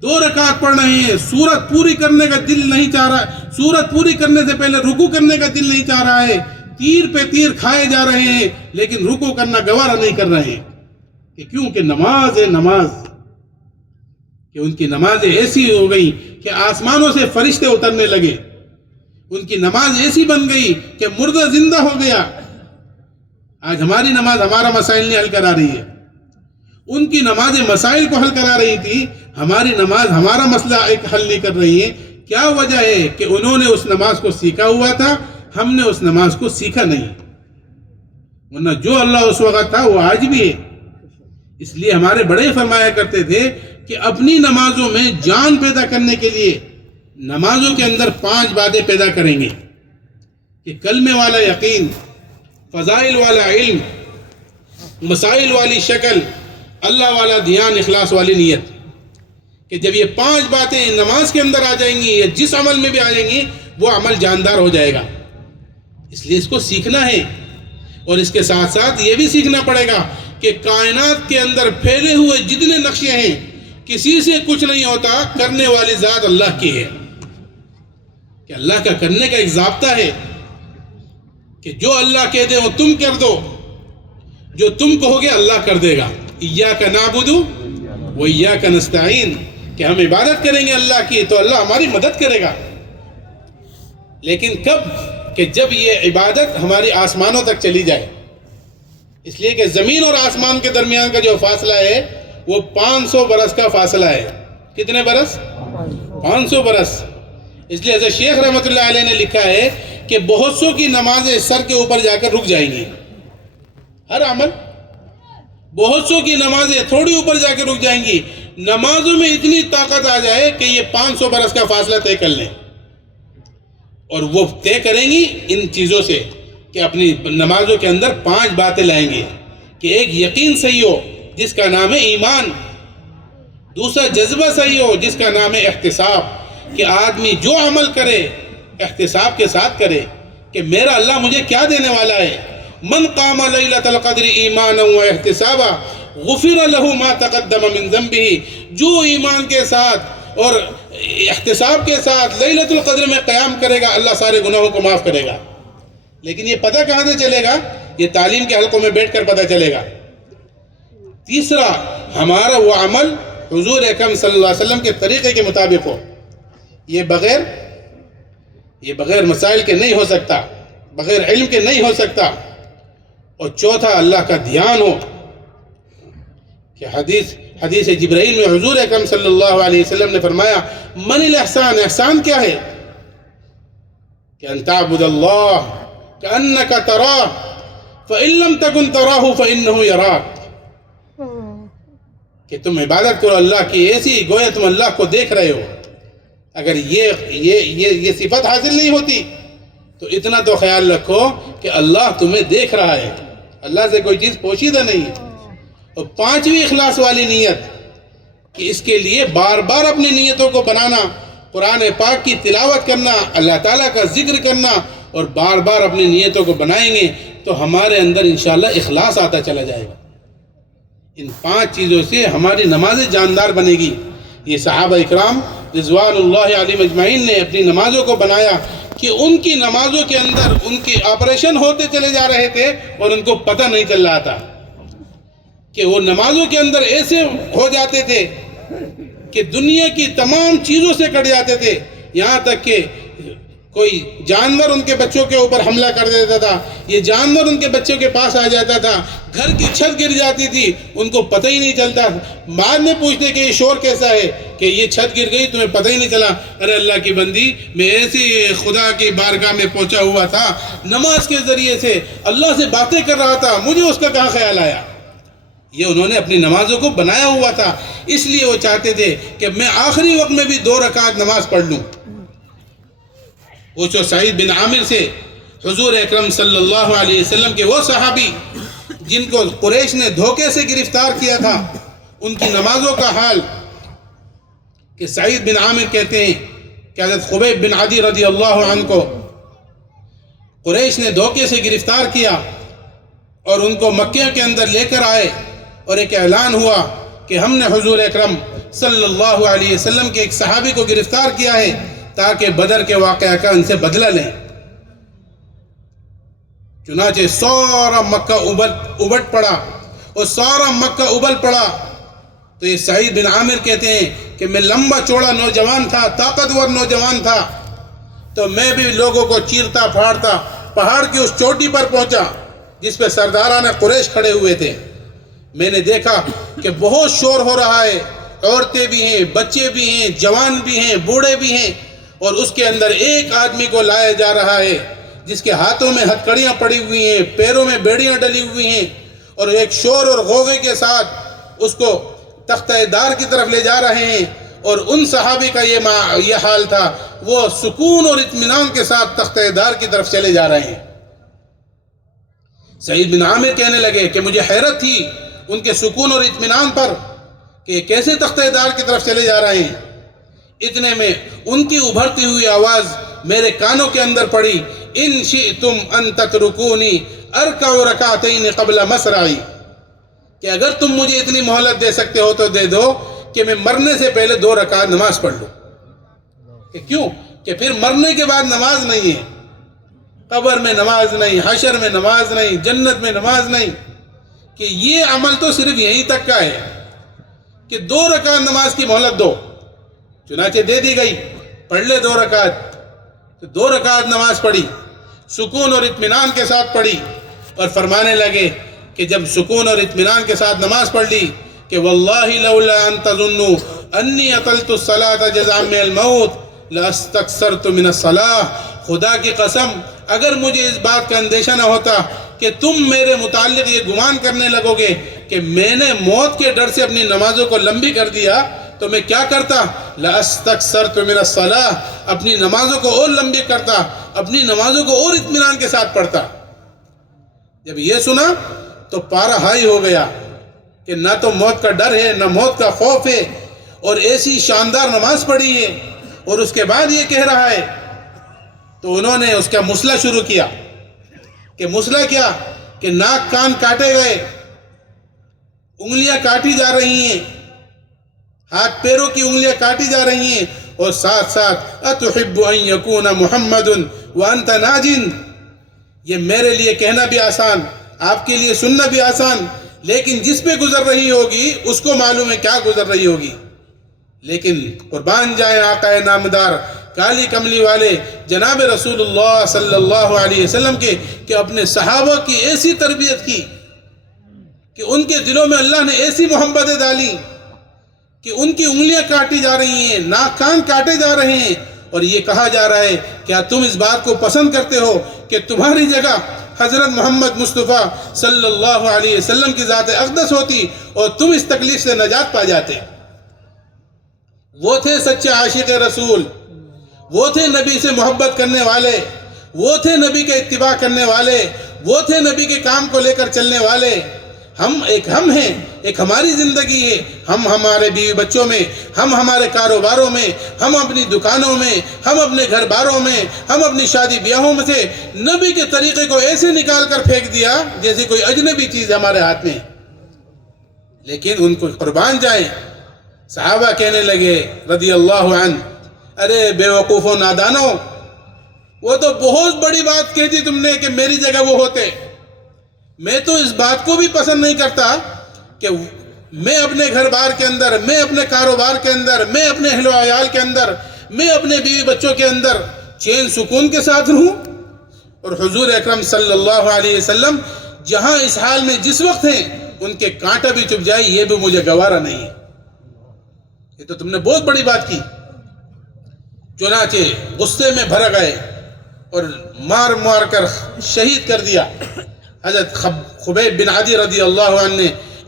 2 رکعت پڑھ رہے ہیں سورت پوری کرنے کا دل نہیں چاہ رہا، سورت پوری کرنے سے پہلے رکوع کرنے کا دل نہیں چاہ رہا ہے، تیر پہ تیر کھائے جا رہے ہیں لیکن رکوع کرنا گوارا نہیں کر رہے ہیں۔ کہ کیوں؟ کہ نماز ہے نماز، کہ ان کی نمازیں ایسی ہو گئی کہ آسمانوں سے فرشتے اترنے لگے، ان کی نماز ایسی بن گئی کہ مردہ زندہ ہو گیا۔ آج ہماری نماز ہمارا مسائل نہیں حل کرا رہی ہے، ان کی نمازیں مسائل کو حل کرا رہی تھی، ہماری نماز ہمارا مسئلہ ایک حل نہیں کر رہی ہے۔ کیا وجہ ہے؟ کہ انہوں نے اس نماز کو سیکھا ہوا تھا، ہم نے اس نماز کو سیکھا نہیں، ورنہ جو اللہ اس وقت تھا وہ آج بھی ہے۔ اس لیے ہمارے بڑے فرمایا کرتے تھے کہ اپنی نمازوں میں جان پیدا کرنے کے لیے نمازوں کے اندر 5 باتیں پیدا کریں گے کہ کلمے والا یقین، فضائل والا علم، مسائل والی شکل، اللہ والا دھیان، اخلاص والی نیت۔ کہ جب یہ 5 باتیں نماز کے اندر آ جائیں گی یا جس عمل میں بھی آ جائیں گی وہ عمل جاندار ہو جائے گا۔ اس لیے اس کو سیکھنا ہے، اور اس کے ساتھ ساتھ یہ بھی سیکھنا پڑے گا کہ کائنات کے اندر پھیلے ہوئے جتنے نقشے ہیں کسی سے کچھ نہیں ہوتا، کرنے والی ذات اللہ کی ہے۔ کہ اللہ کا کرنے کا ایک ضابطہ ہے کہ جو اللہ کہہ دے وہ تم کر دو، جو تم کہو گے اللہ کر دے گا۔ ایاک نعبد و ایاک نستعین، کہ ہم عبادت کریں گے اللہ کی تو اللہ ہماری مدد کرے گا۔ لیکن کب؟ کہ جب یہ عبادت ہماری آسمانوں تک چلی جائے۔ اس لیے کہ زمین اور آسمان کے درمیان کا جو فاصلہ ہے وہ 500 برس کا فاصلہ ہے۔ کتنے برس؟ 500 برس۔ اس لیے حضرت شیخ رحمۃ اللہ علیہ نے لکھا ہے کہ بہت سو کی نمازیں سر کے اوپر جا کر رک جائیں گی. ہر عمل، بہت سو کی نمازیں تھوڑی اوپر جا کے رک جائیں گی. نمازوں میں اتنی طاقت آ جائے کہ یہ 500 برس کا فاصلہ طے کر لیں، اور وہ طے کریں گی ان چیزوں سے کہ اپنی نمازوں کے اندر 5 باتیں لائیں گے کہ ایک یقین صحیح ہو جس کا نام ہے ایمان، دوسرا جذبہ صحیح ہو جس کا نام ہے احتساب، کہ آدمی جو عمل کرے احتساب کے ساتھ کرے کہ میرا اللہ مجھے کیا دینے والا ہے. من قام لیلۃ القدر ایمانا واحتسابا غفر له ما تقدم من ذنبه، جو ایمان کے ساتھ اور احتساب کے ساتھ لیلۃ القدر میں قیام کرے گا اللہ سارے گناہوں کو معاف کرے گا. لیکن یہ پتہ کہاں سے چلے گا؟ یہ تعلیم کے حلقوں میں بیٹھ کر پتہ چلے گا. تیسرا، ہمارا وہ عمل حضور اکرم صلی اللہ علیہ وسلم کے طریقے کے مطابق ہو. یہ بغیر مسائل کے نہیں ہو سکتا، بغیر علم کے نہیں ہو سکتا. اور چوتھا، اللہ کا دھیان ہو کہ حدیث جبرائیل میں حضور اکرم صلی اللہ علیہ وسلم نے فرمایا من الاحسان، احسان کیا ہے؟ کہ ان تعبد اللہ کأنک تراہ فإن لم تکن تراہ فإنہ یراک، کہ تم عبادت کرو اللہ کی ایسی گویا تم اللہ کو دیکھ رہے ہو. اگر یہ صفت حاصل نہیں ہوتی تو اتنا تو خیال رکھو کہ اللہ تمہیں دیکھ رہا ہے، اللہ سے کوئی چیز پوشیدہ نہیں ہے. اور 5ویں اخلاص والی نیت، کہ اس کے لیے بار بار اپنی نیتوں کو بنانا، قرآن پاک کی تلاوت کرنا، اللہ تعالیٰ کا ذکر کرنا، اور بار بار اپنی نیتوں کو بنائیں گے تو ہمارے اندر انشاءاللہ اخلاص آتا چلا جائے گا. ان 5 چیزوں سے ہماری نماز جاندار بنے گی. یہ صحابہ اکرام رضوان اللہ علیہم اجمعین نے اپنی نمازوں کو بنایا کہ ان کی نمازوں کے اندر ان کے آپریشن ہوتے چلے جا رہے تھے اور ان کو پتہ نہیں چل رہا تھا، کہ وہ نمازوں کے اندر ایسے ہو جاتے تھے کہ دنیا کی تمام چیزوں سے کٹ جاتے تھے. یہاں تک کہ کوئی جانور ان کے بچوں کے اوپر حملہ کر دیتا تھا، یہ جانور ان کے بچوں کے پاس آ جاتا تھا، گھر کی چھت گر جاتی تھی، ان کو پتہ ہی نہیں چلتا. بعد میں پوچھتے کہ یہ شور کیسا ہے، کہ یہ چھت گر گئی تمہیں پتہ ہی نہیں چلا. ارے اللہ کی بندی، میں ایسی خدا کی بارگاہ میں پہنچا ہوا تھا، نماز کے ذریعے سے اللہ سے باتیں کر رہا تھا، مجھے اس کا کہاں خیال آیا. یہ انہوں نے اپنی نمازوں کو بنایا ہوا تھا، اس لیے وہ چاہتے تھے کہ میں آخری وقت میں بھی 2 رکعت نماز پڑھ لوں. پوچھو سعید بن عامر سے، حضور اکرم صلی اللہ علیہ وسلم کے وہ صحابی جن کو قریش نے دھوکے سے گرفتار کیا تھا، ان کی نمازوں کا حال. کہ سعید بن عامر کہتے ہیں کہ حضرت خبیب بن عدی رضی اللہ عنہ کو قریش نے دھوکے سے گرفتار کیا اور ان کو مکے کے اندر لے کر آئے، اور ایک اعلان ہوا کہ ہم نے حضور اکرم صلی اللہ علیہ وسلم کے ایک صحابی کو گرفتار کیا ہے تاکہ بدر کے واقعہ کا ان سے بدلہ لیں. چنانچہ سارا مکہ ابٹ پڑا اور سارا مکہ ابل پڑا. تو یہ سعید بن عامر کہتے ہیں کہ میں لمبا چوڑا نوجوان تھا، طاقتور نوجوان تھا، تو میں بھی لوگوں کو چیرتا پھاڑتا پہاڑ کی اس چوٹی پر پہنچا جس پہ سرداران قریش کھڑے ہوئے تھے. میں نے دیکھا کہ بہت شور ہو رہا ہے، عورتیں بھی ہیں، بچے بھی ہیں، جوان بھی ہیں، بوڑھے بھی ہیں، اور اس کے اندر ایک آدمی کو لایا جا رہا ہے جس کے ہاتھوں میں ہتھکڑیاں پڑی ہوئی ہیں، پیروں میں بیڑیاں ڈلی ہوئی ہیں، اور ایک شور اور غوغے کے ساتھ اس کو تختہ دار کی طرف لے جا رہے ہیں. اور ان صحابی کا یہ حال تھا، وہ سکون اور اطمینان کے ساتھ تختہ دار کی طرف چلے جا رہے ہیں. سعید بن عامر کہنے لگے کہ مجھے حیرت تھی ان کے سکون اور اطمینان پر کہ یہ کیسے تختہ دار کی طرف چلے جا رہے ہیں. اتنے میں ان کی ابھرتی ہوئی آواز میرے کانوں کے اندر پڑی، ان شئتم ان تترکونی ارکع رکعتین قبل مسرعی، کہ اگر تم مجھے اتنی مہلت دے سکتے ہو تو دے دو کہ میں مرنے سے پہلے 2 رکعت نماز پڑھ لوں. کہ کیوں؟ کہ پھر مرنے کے بعد نماز نہیں ہے، قبر میں نماز نہیں، حشر میں نماز نہیں، جنت میں نماز نہیں. کہ یہ عمل تو صرف یہیں تک کا ہے کہ 2 رکعت نماز کی مہلت دو. چنانچہ دے دی گئی، پڑھ لے 2 رکعت. تو 2 رکعت نماز پڑھی، سکون اور اطمینان کے ساتھ پڑھی، اور فرمانے لگے کہ جب سکون اور اطمینان کے ساتھ نماز پڑھ لی کہ واللہ لولا ان تظنوا انی اطلت الصلاۃ جزعا من الموت لَأَسْتَكْثَرْتُ مِنَ الصَّلَاةِ، خدا کی قسم اگر مجھے اس بات کا اندیشہ نہ ہوتا کہ تم میرے متعلق یہ گمان کرنے لگو گے کہ میں نے موت کے ڈر سے اپنی نمازوں کو لمبی کر دیا تو میں کیا کرتا؟ لَأَسْتَكْثَرْتُ مِنَ الصَّلَاةِ، اپنی نمازوں کو اور لمبی کرتا، اپنی نمازوں کو اور اطمینان کے ساتھ پڑھتا۔ جب یہ سنا تو پارا ہائی ہو گیا کہ نہ تو موت کا ڈر ہے، نہ موت کا خوف ہے، اور ایسی شاندار نماز پڑھی ہے اور اس کے بعد یہ کہہ رہا ہے۔ تو انہوں نے اس کا مسئلہ شروع کیا کہ مسئلہ کیا؟ کہ ناک کان کاٹے گئے، انگلیاں کاٹی جا رہی ہیں، ہاتھ پیروں کی انگلیاں کاٹی جا رہی ہیں، اور ساتھ ساتھ اَتُحِبُّ أَن يَكُونَ مُحَمَّدٌ وَأَنْتَ نَاجٍ، یہ میرے لیے کہنا بھی آسان، آپ کے لیے سننا بھی آسان، لیکن جس پہ گزر رہی ہوگی اس کو معلوم ہے کیا گزر رہی ہوگی۔ لیکن قربان جائیں آقا نامدار کالی کملی والے جناب رسول اللہ صلی اللہ علیہ وسلم کے، کہ اپنے صحابہ کی ایسی تربیت کی کہ ان کے دلوں میں اللہ نے ایسی محبتیں ڈالی کہ ان کی انگلیاں کاٹی جا رہی ہیں، ناک کان کاٹے جا رہے ہیں، اور یہ کہا جا رہا ہے کیا تم اس بات کو پسند کرتے ہو کہ تمہاری جگہ حضرت محمد مصطفیٰ صلی اللہ علیہ وسلم کی ذات اقدس ہوتی اور تم اس تکلیف سے نجات پا جاتے؟ وہ تھے سچے عاشق رسول، وہ تھے نبی سے محبت کرنے والے، وہ تھے نبی کے اتباع کرنے والے، وہ تھے نبی کے کام کو لے کر چلنے والے۔ ہم ہیں، ایک ہماری زندگی ہے، ہم ہمارے بیوی بچوں میں، ہم ہمارے کاروباروں میں، ہم اپنی دکانوں میں، ہم اپنے گھر باروں میں، ہم اپنی شادی بیاہوں میں سے نبی کے طریقے کو ایسے نکال کر پھینک دیا جیسے کوئی اجنبی چیز ہمارے ہاتھ میں۔ لیکن ان کو قربان جائیں، صحابہ کہنے لگے رضی اللہ عنہ، ارے بے وقوفوں نادانوں، وہ تو بہت بڑی بات کہتی تم نے کہ میری جگہ وہ ہوتے۔ میں تو اس بات کو بھی پسند نہیں کرتا کہ میں اپنے گھر بار کے اندر، میں اپنے کاروبار کے اندر، میں اپنے اہل و عیال کے اندر، میں اپنے بیوی بچوں کے اندر چین سکون کے ساتھ رہوں، اور حضور اکرم صلی اللہ علیہ وسلم جہاں اس حال میں جس وقت ہیں ان کے کانٹا بھی چبھ جائے یہ بھی مجھے گوارا نہیں ہے۔ یہ تو تم نے بہت بڑی بات کی۔ چنانچہ غصے میں بھر گئے اور مار مار کر شہید کر دیا۔ حضرت خبیب بن عدی رضی اللہ عنہ نے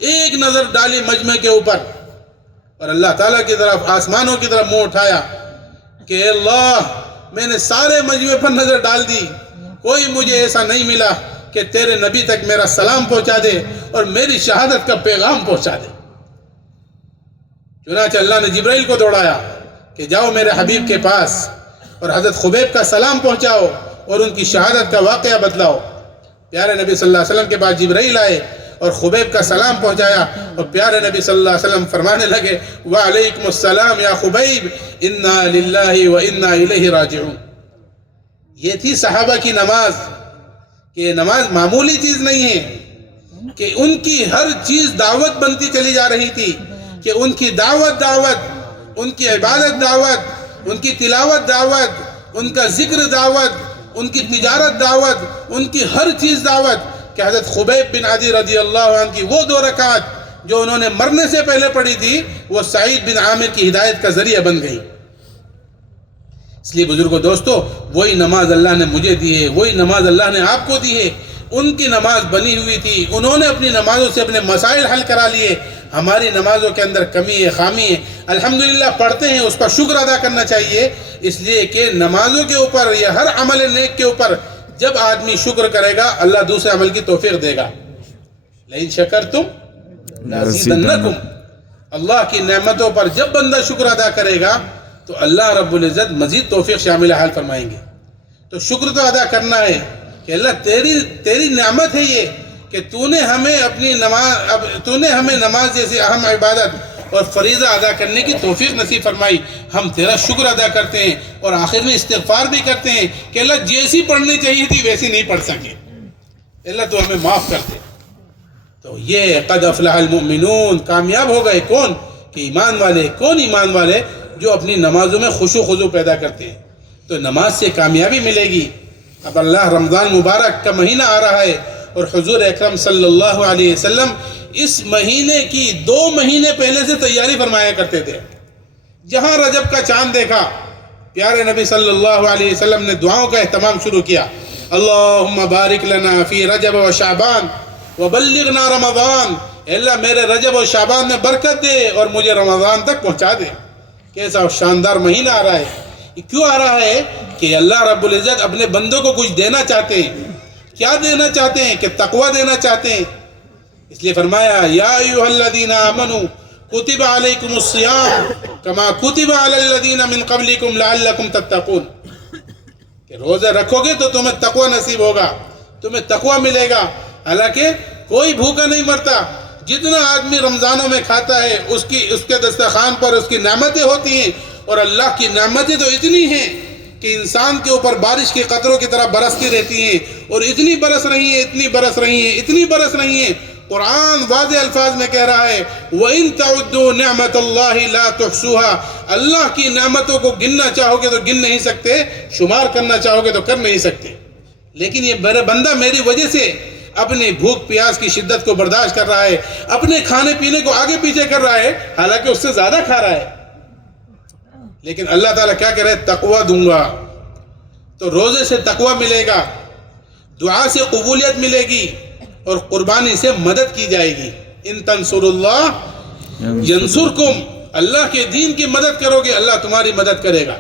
ایک نظر ڈالی مجمع کے اوپر اور اللہ تعالیٰ کی طرف، آسمانوں کی طرف منہ اٹھایا کہ اے اللہ، میں نے سارے مجمع پر نظر ڈال دی، کوئی مجھے ایسا نہیں ملا کہ تیرے نبی تک میرا سلام پہنچا دے اور میری شہادت کا پیغام پہنچا دے۔ چنانچہ اللہ نے جبرائیل کو دوڑایا کہ جاؤ میرے حبیب کے پاس اور حضرت خبیب کا سلام پہنچاؤ اور ان کی شہادت کا واقعہ بتلاؤ۔ پیارے نبی صلی اللہ علیہ وسلم کے بعد جبرائیل آئے اور خبیب کا سلام پہنچایا، اور پیارے نبی صلی اللہ علیہ وسلم فرمانے لگے وعلیکم السلام یا خبیب انا للہ و انا الیہ راجعون۔ یہ تھی صحابہ کی نماز، کہ یہ نماز معمولی چیز نہیں ہے، کہ ان کی ہر چیز دعوت بنتی چلی جا رہی تھی، کہ ان کی دعوت، ان کی عبادت دعوت، ان کی تلاوت دعوت، ان کا ذکر دعوت، ان کی تجارت دعوت، ان کی ہر چیز دعوت، کہ حضرت خبیب بن عدی رضی اللہ عنہ کی وہ 2 رکعت جو انہوں نے مرنے سے پہلے پڑھی تھی وہ سعید بن عامر کی ہدایت کا ذریعہ بن گئی۔ اس لیے بزرگوں دوستو، وہی نماز اللہ نے مجھے دی ہے، وہی نماز اللہ نے آپ کو دی ہے۔ ان کی نماز بنی ہوئی تھی، انہوں نے اپنی نمازوں سے اپنے مسائل حل کرا لیے۔ ہماری نمازوں کے اندر کمی ہے، خامی ہے، الحمدللہ پڑھتے ہیں، اس کا شکر ادا کرنا چاہیے، اس لیے کہ نمازوں کے اوپر یا ہر عمل نیک کے اوپر جب آدمی شکر کرے گا اللہ دوسرے عمل کی توفیق دے گا۔ لئن شکرتم لازیدنکم، اللہ کی نعمتوں پر جب بندہ شکر ادا کرے گا تو اللہ رب العزت مزید توفیق شامل حال فرمائیں گے۔ تو شکر تو ادا کرنا ہے کہ اللہ تیری نعمت ہے یہ کہ تو نے ہمیں نماز جیسی اہم عبادت اور فریضہ ادا کرنے کی توفیق نصیب فرمائی۔ ہم تیرا شکر ادا کرتے ہیں اور آخر میں استغفار بھی کرتے ہیں کہ اللہ جیسی پڑھنی چاہیے تھی ویسی نہیں پڑھ سکے، اللہ تو ہمیں معاف کر دے۔ تو یہ قد افلح المؤمنون، کامیاب ہو گئے کون؟ کہ ایمان والے۔ کون ایمان والے؟ جو اپنی نمازوں میں خشوع و خضوع پیدا کرتے ہیں۔ تو نماز سے کامیابی ملے گی۔ اب اللہ رمضان مبارک کا مہینہ آ رہا ہے اور حضور اکرم صلی اللہ علیہ وسلم اس مہینے کی 2 مہینے پہلے سے تیاری فرمایا کرتے تھے۔ جہاں رجب کا چاند دیکھا پیارے نبی صلی اللہ علیہ وسلم نے دعاؤں کا اہتمام شروع کیا. اللہم بارک لنا فی رجب و شعبان وبلغنا رمضان. اے اللہ میرے رجب و شعبان میں برکت دے اور مجھے رمضان تک پہنچا دے. کیسا شاندار مہینہ آ رہا ہے. یہ کیوں آ رہا ہے؟ کہ اللہ رب العزت اپنے بندوں کو کچھ دینا چاہتے ہیں. کیا دینا چاہتے ہیں؟ کہ تقوی دینا چاہتے ہیں. اس لیے فرمایا یا ایھا الذین آمنوا کتب علیکم الصیام کما کتب علی الذین من قبلکم لعلکم تتقون. کہ روزہ رکھو گے تو تمہیں تقوی نصیب ہوگا, تمہیں تقوی ملے گا. حالانکہ کوئی بھوکا نہیں مرتا. جتنا آدمی رمضانوں میں کھاتا ہے اس کے دسترخوان پر اس کی نعمتیں ہوتی ہیں, اور اللہ کی نعمتیں تو اتنی ہیں کہ انسان کے اوپر بارش کے قطروں کی طرح برستی رہتی ہیں, اور اتنی برس رہی ہیں, اتنی برس رہی ہیں, اتنی برس رہی ہیں. قرآن واضح الفاظ میں کہہ رہا ہے وَإِن تَعُدُّوا نِعْمَةَ اللَّهِ لَا تُحْصُوهَا. اللہ کی نعمتوں کو گننا چاہو گے تو گن نہیں سکتے, شمار کرنا چاہو گے تو کر نہیں سکتے. لیکن یہ میرا بندہ میری وجہ سے اپنی بھوک پیاس کی شدت کو برداشت کر رہا ہے, اپنے کھانے پینے کو آگے پیچھے کر رہا ہے, حالانکہ اس سے زیادہ کھا رہا ہے. لیکن اللہ تعالیٰ کیا کہہ رہے ہیں؟ تقوی دوں گا. تو روزے سے تقوی ملے گا, دعا سے قبولیت ملے گی, اور قربانی سے مدد کی جائے گی. ان تنصر اللہ ینصرکم. اللہ کے دین کی مدد کرو گے اللہ تمہاری مدد کرے گا.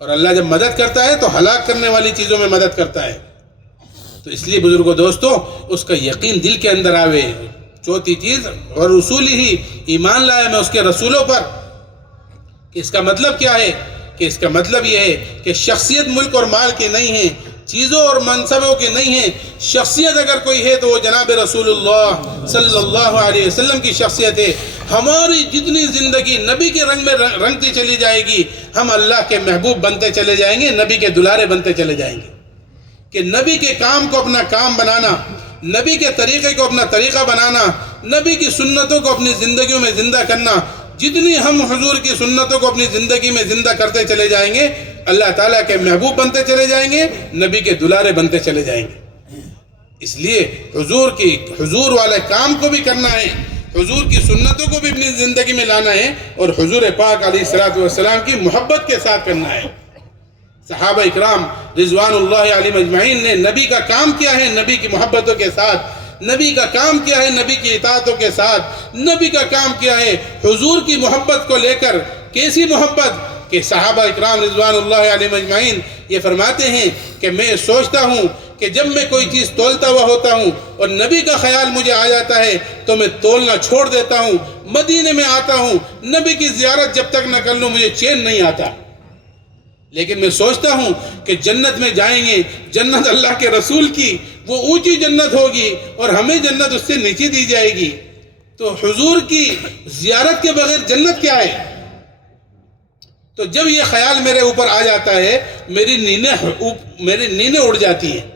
اور اللہ جب مدد کرتا ہے تو ہلاک کرنے والی چیزوں میں مدد کرتا ہے. تو اس لیے بزرگوں دوستو اس کا یقین دل کے اندر آوے. چوتھی چیز اور رسول ہی, ایمان لایا میں اس کے رسولوں پر. کہ اس کا مطلب کیا ہے؟ کہ اس کا مطلب یہ ہے کہ شخصیت ملک اور مال کی نہیں ہے, چیزوں اور منصبوں کی نہیں ہے. شخصیت اگر کوئی ہے تو وہ جناب رسول اللہ صلی اللہ علیہ وسلم کی شخصیت ہے. ہماری جتنی زندگی نبی کے رنگ میں رنگتی چلی جائے گی, ہم اللہ کے محبوب بنتے چلے جائیں گے, نبی کے دلارے بنتے چلے جائیں گے. کہ نبی کے کام کو اپنا کام بنانا, نبی کے طریقے کو اپنا طریقہ بنانا, نبی کی سنتوں کو اپنی زندگیوں میں زندہ کرنا. جتنی ہم حضور کی سنتوں کو اپنی زندگی میں زندہ کرتے چلے جائیں گے, اللہ تعالیٰ کے محبوب بنتے چلے جائیں گے, نبی کے دلارے بنتے چلے جائیں گے. اس لیے حضور والے کام کو بھی کرنا ہے, حضور کی سنتوں کو بھی اپنی زندگی میں لانا ہے, اور حضور پاک علیہ الصلوۃ والسلام کی محبت کے ساتھ کرنا ہے. صحابہ اکرام رضوان اللہ علیہم اجمعین نے نبی کا کام کیا ہے نبی کی محبتوں کے ساتھ, نبی کا کام کیا ہے نبی کی اطاعتوں کے ساتھ, نبی کا کام کیا ہے حضور کی محبت کو لے کر. کیسی محبت کہ صحابہ اکرام رضوان اللہ علیہم اجمعین یہ فرماتے ہیں کہ میں سوچتا ہوں کہ جب میں کوئی چیز تولتا ہوا ہوتا ہوں اور نبی کا خیال مجھے آ جاتا ہے تو میں تولنا چھوڑ دیتا ہوں, مدینے میں آتا ہوں, نبی کی زیارت جب تک نہ کر لوں مجھے چین نہیں آتا. لیکن میں سوچتا ہوں کہ جنت میں جائیں گے, جنت اللہ کے رسول کی وہ اونچی جنت ہوگی اور ہمیں جنت اس سے نیچی دی جائے گی. تو حضور کی زیارت کے بغیر جنت کیا ہے؟ تو جب یہ خیال میرے اوپر آ جاتا ہے میری نیندیں اڑ جاتی ہیں.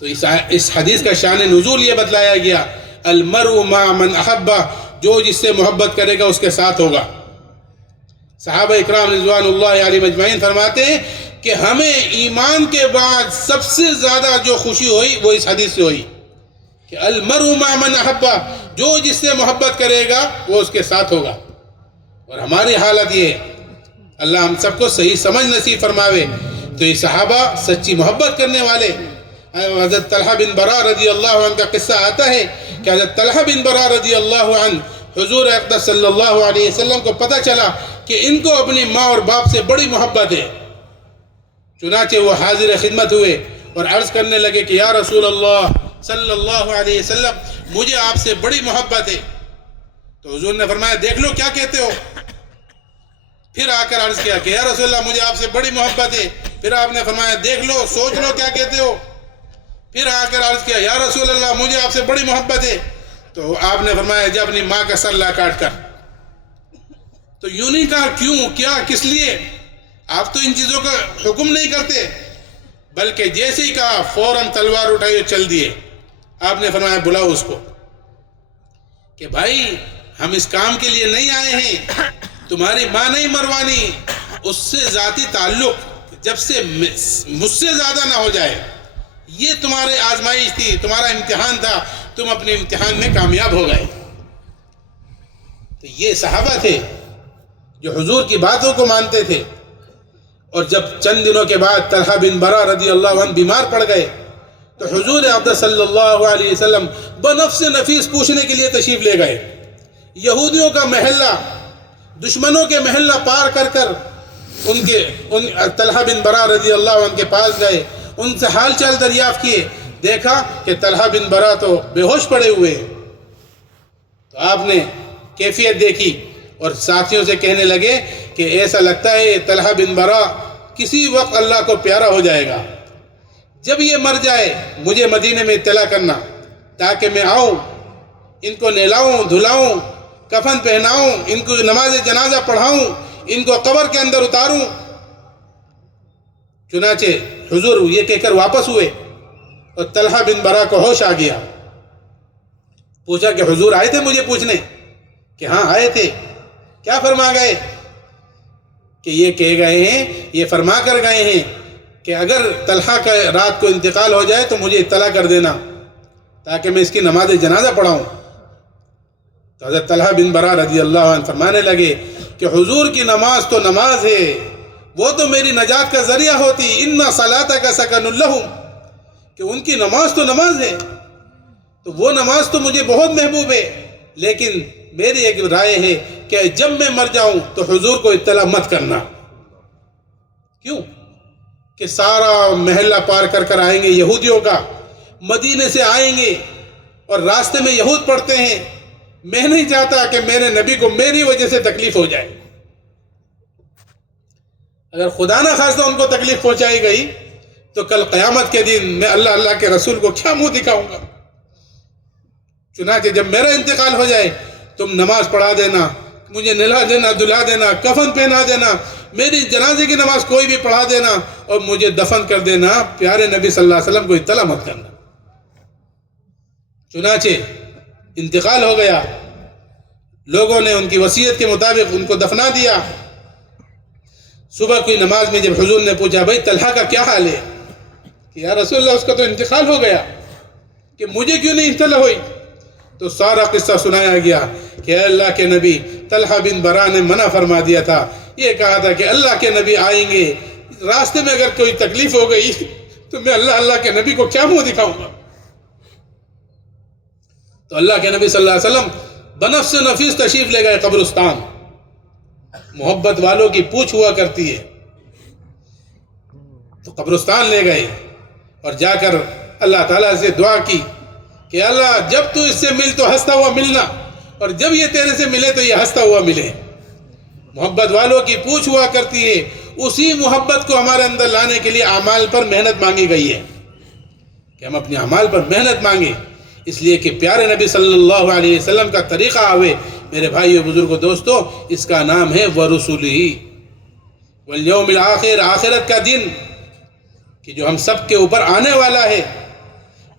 تو اس حدیث کا شان نزول یہ بتلایا گیا المرء مع من احب, جو جس سے محبت کرے گا اس کے ساتھ ہوگا. صحابہ اکرام رضوان اللہ علیہ مجمعین فرماتے ہیں کہ ہمیں ایمان کے بعد سب سے زیادہ جو خوشی ہوئی وہ اس حدیث سے ہوئی کہ المرء مع من احب, جو جس سے محبت کرے گا وہ اس کے ساتھ ہوگا. اور ہماری حالت یہ ہے, اللہ ہم سب کو صحیح سمجھ نصیب فرماوے. تو یہ صحابہ سچی محبت کرنے والے. حضرت طلحہ بن برا رضی اللہ عنہ کا قصہ آتا ہے کہ حضرت طلحہ بن برا رضی اللہ عنہ حضور اقدس صلی اللہ علیہ وسلم کو پتہ چلا کہ ان کو اپنی ماں اور باپ سے بڑی محبت ہے. چنانچہ وہ حاضر خدمت ہوئے اور عرض کرنے لگے کہ یا رسول اللہ صلی اللہ علیہ وسلم مجھے آپ سے بڑی محبت ہے. تو حضور نے فرمایا دیکھ لو کیا کہتے ہو. پھر آ کر عرض کیا کہ یا رسول اللہ مجھے آپ سے بڑی محبت ہے. پھر آپ نے فرمایا دیکھ لو سوچ لو کیا کہتے ہو. پھر آ کر عرض کیا یا رسول اللہ مجھے آپ سے بڑی محبت ہے. تو آپ نے فرمایا جب اپنی ماں کا سر لا کاٹ کر. تو یوں نہیں کہا کیوں کیا کس لیے, آپ تو ان چیزوں کا حکم نہیں کرتے, بلکہ جیسے ہی کہا فوراً تلوار اٹھائی اور چل دیے. آپ نے فرمایا بلاؤ اس کو کہ بھائی ہم اس کام کے لیے نہیں آئے ہیں, تمہاری ماں نہیں مروانی, اس سے ذاتی تعلق جب سے مجھ سے زیادہ نہ ہو جائے. یہ تمہارے آزمائش تھی, تمہارا امتحان تھا, تم اپنے امتحان میں کامیاب ہو گئے. تو یہ صحابہ تھے جو حضور کی باتوں کو مانتے تھے. اور جب چند دنوں کے بعد طلحہ بن برا رضی اللہ عنہ بیمار پڑ گئے تو حضور اقدس صلی اللہ علیہ وسلم بنفس نفیس پوچھنے کے لیے تشریف لے گئے. یہودیوں کا محلہ، دشمنوں کے محلہ پار کر کر طلحہ بن برا رضی اللہ عنہ کے پاس گئے، ان سے حال چال دریافت کیے. دیکھا کہ طلحہ بن برا تو بے ہوش پڑے ہوئے ہیں. تو آپ نے کیفیت دیکھی اور ساتھیوں سے کہنے لگے کہ ایسا لگتا ہے یہ طلحہ بن برا کسی وقت اللہ کو پیارا ہو جائے گا. جب یہ مر جائے مجھے مدینے میں اطلاع کرنا تاکہ میں آؤں، ان کو نہلاؤں دھلاؤں، کفن پہناؤں، ان کو نماز جنازہ پڑھاؤں، ان کو قبر کے اندر اتاروں. چنانچہ حضور یہ کہہ کر واپس ہوئے اور طلحہ بن برا کو ہوش آ گیا. پوچھا کہ حضور آئے تھے مجھے پوچھنے؟ کہ ہاں آئے تھے. کیا فرما گئے؟ کہ یہ کہہ گئے ہیں، یہ فرما کر گئے ہیں کہ اگر طلحہ کا رات کو انتقال ہو جائے تو مجھے اطلاع کر دینا تاکہ میں اس کی نماز جنازہ پڑھاؤں. تو حضرت طلحہ بن برا رضی اللہ عنہ فرمانے لگے کہ حضور کی نماز تو نماز ہے، وہ تو میری نجات کا ذریعہ ہوتی. ان صلاتک سکن لہم، کہ ان کی نماز تو نماز ہے، تو وہ نماز تو مجھے بہت محبوب ہے. لیکن میری ایک رائے ہے کہ جب میں مر جاؤں تو حضور کو اطلاع مت کرنا. کیوں؟ کہ سارا محلہ پار کر کر آئیں گے یہودیوں کا، مدینے سے آئیں گے اور راستے میں یہود پڑتے ہیں. میں نہیں چاہتا کہ میرے نبی کو میری وجہ سے تکلیف ہو جائے. اگر خدا نہ خواستہ ان کو تکلیف پہنچائی گئی تو کل قیامت کے دن میں اللہ کے رسول کو کیا منہ دکھاؤں گا. چنانچہ جب میرا انتقال ہو جائے تم نماز پڑھا دینا، مجھے نہلا دینا دھلا دینا، کفن پہنا دینا، میری جنازے کی نماز کوئی بھی پڑھا دینا اور مجھے دفن کر دینا. پیارے نبی صلی اللہ علیہ وسلم کو اطلاع مت کرنا. چنانچہ انتقال ہو گیا. لوگوں نے ان کی وصیت کے مطابق ان کو دفنا دیا. صبح کی نماز میں جب حضور نے پوچھا بھائی طلحہ کا کیا حال ہے، کہ یا رسول اللہ اس کا تو انتقال ہو گیا، کہ مجھے کیوں نہیں اطلاع ہوئی؟ تو سارا قصہ سنایا گیا کہ اے اللہ کے نبی، طلحہ بن برا نے منع فرما دیا تھا، یہ کہا تھا کہ اللہ کے نبی آئیں گے، راستے میں اگر کوئی تکلیف ہو گئی تو میں اللہ کے نبی کو کیا منہ دکھاؤں گا. تو اللہ کے نبی صلی اللہ علیہ وسلم بنفس نفیس تشریف لے گئے قبرستان. محبت والوں کی پوچھ ہوا کرتی ہے. تو قبرستان لے گئے اور جا کر اللہ تعالیٰ سے دعا کی کہ اللہ جب تو اس سے مل تو ہنستا ہوا ملنا، اور جب یہ تیرے سے ملے تو یہ ہنستا ہوا ملے. محبت والوں کی پوچھ ہوا کرتی ہے. اسی محبت کو ہمارے اندر لانے کے لیے اعمال پر محنت مانگی گئی ہے کہ ہم اپنے اعمال پر محنت مانگیں، اس لیے کہ پیارے نبی صلی اللہ علیہ وسلم کا طریقہ آوے. میرے بھائیو بزرگو دوستو، اس کا نام ہے ورسولہ والیوم الآخر، آخرت کا دن کہ جو ہم سب کے اوپر آنے والا ہے،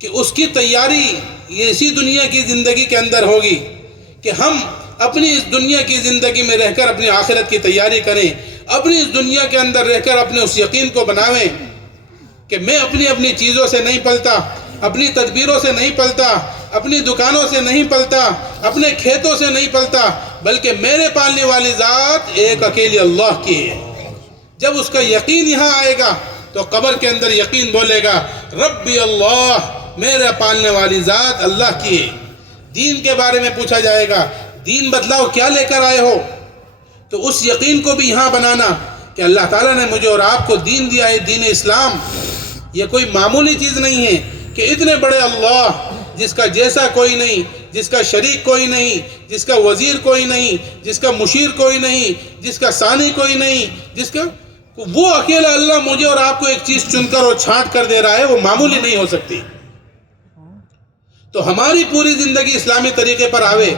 کہ اس کی تیاری یہ اسی دنیا کی زندگی کے اندر ہوگی کہ ہم اپنی اس دنیا کی زندگی میں رہ کر اپنی آخرت کی تیاری کریں، اپنی اس دنیا کے اندر رہ کر اپنے اس یقین کو بناویں کہ میں اپنی چیزوں سے نہیں پلتا، اپنی تدبیروں سے نہیں پلتا، اپنی دکانوں سے نہیں پلتا، اپنے کھیتوں سے نہیں پلتا، بلکہ میرے پالنے والی ذات ایک اکیلی اللہ کی ہے. جب اس کا یقین یہاں آئے گا تو قبر کے اندر یقین بولے گا ربی اللہ، میرے پالنے والی ذات اللہ کی ہے. دین کے بارے میں پوچھا جائے گا، دین بتلاؤ کیا لے کر آئے ہو؟ تو اس یقین کو بھی یہاں بنانا کہ اللہ تعالیٰ نے مجھے اور آپ کو دین دیا ہے، دین اسلام. یہ کوئی معمولی چیز نہیں ہے کہ اتنے بڑے اللہ جس کا جیسا کوئی نہیں، جس کا شریک کوئی نہیں، جس کا وزیر کوئی نہیں، جس کا مشیر کوئی نہیں، جس کا ثانی کوئی نہیں، جس کا وہ اکیلا اللہ مجھے اور آپ کو ایک چیز چن کر اور چھانٹ کر دے رہا ہے، وہ معمولی نہیں ہو سکتی. تو ہماری پوری زندگی اسلامی طریقے پر آوے،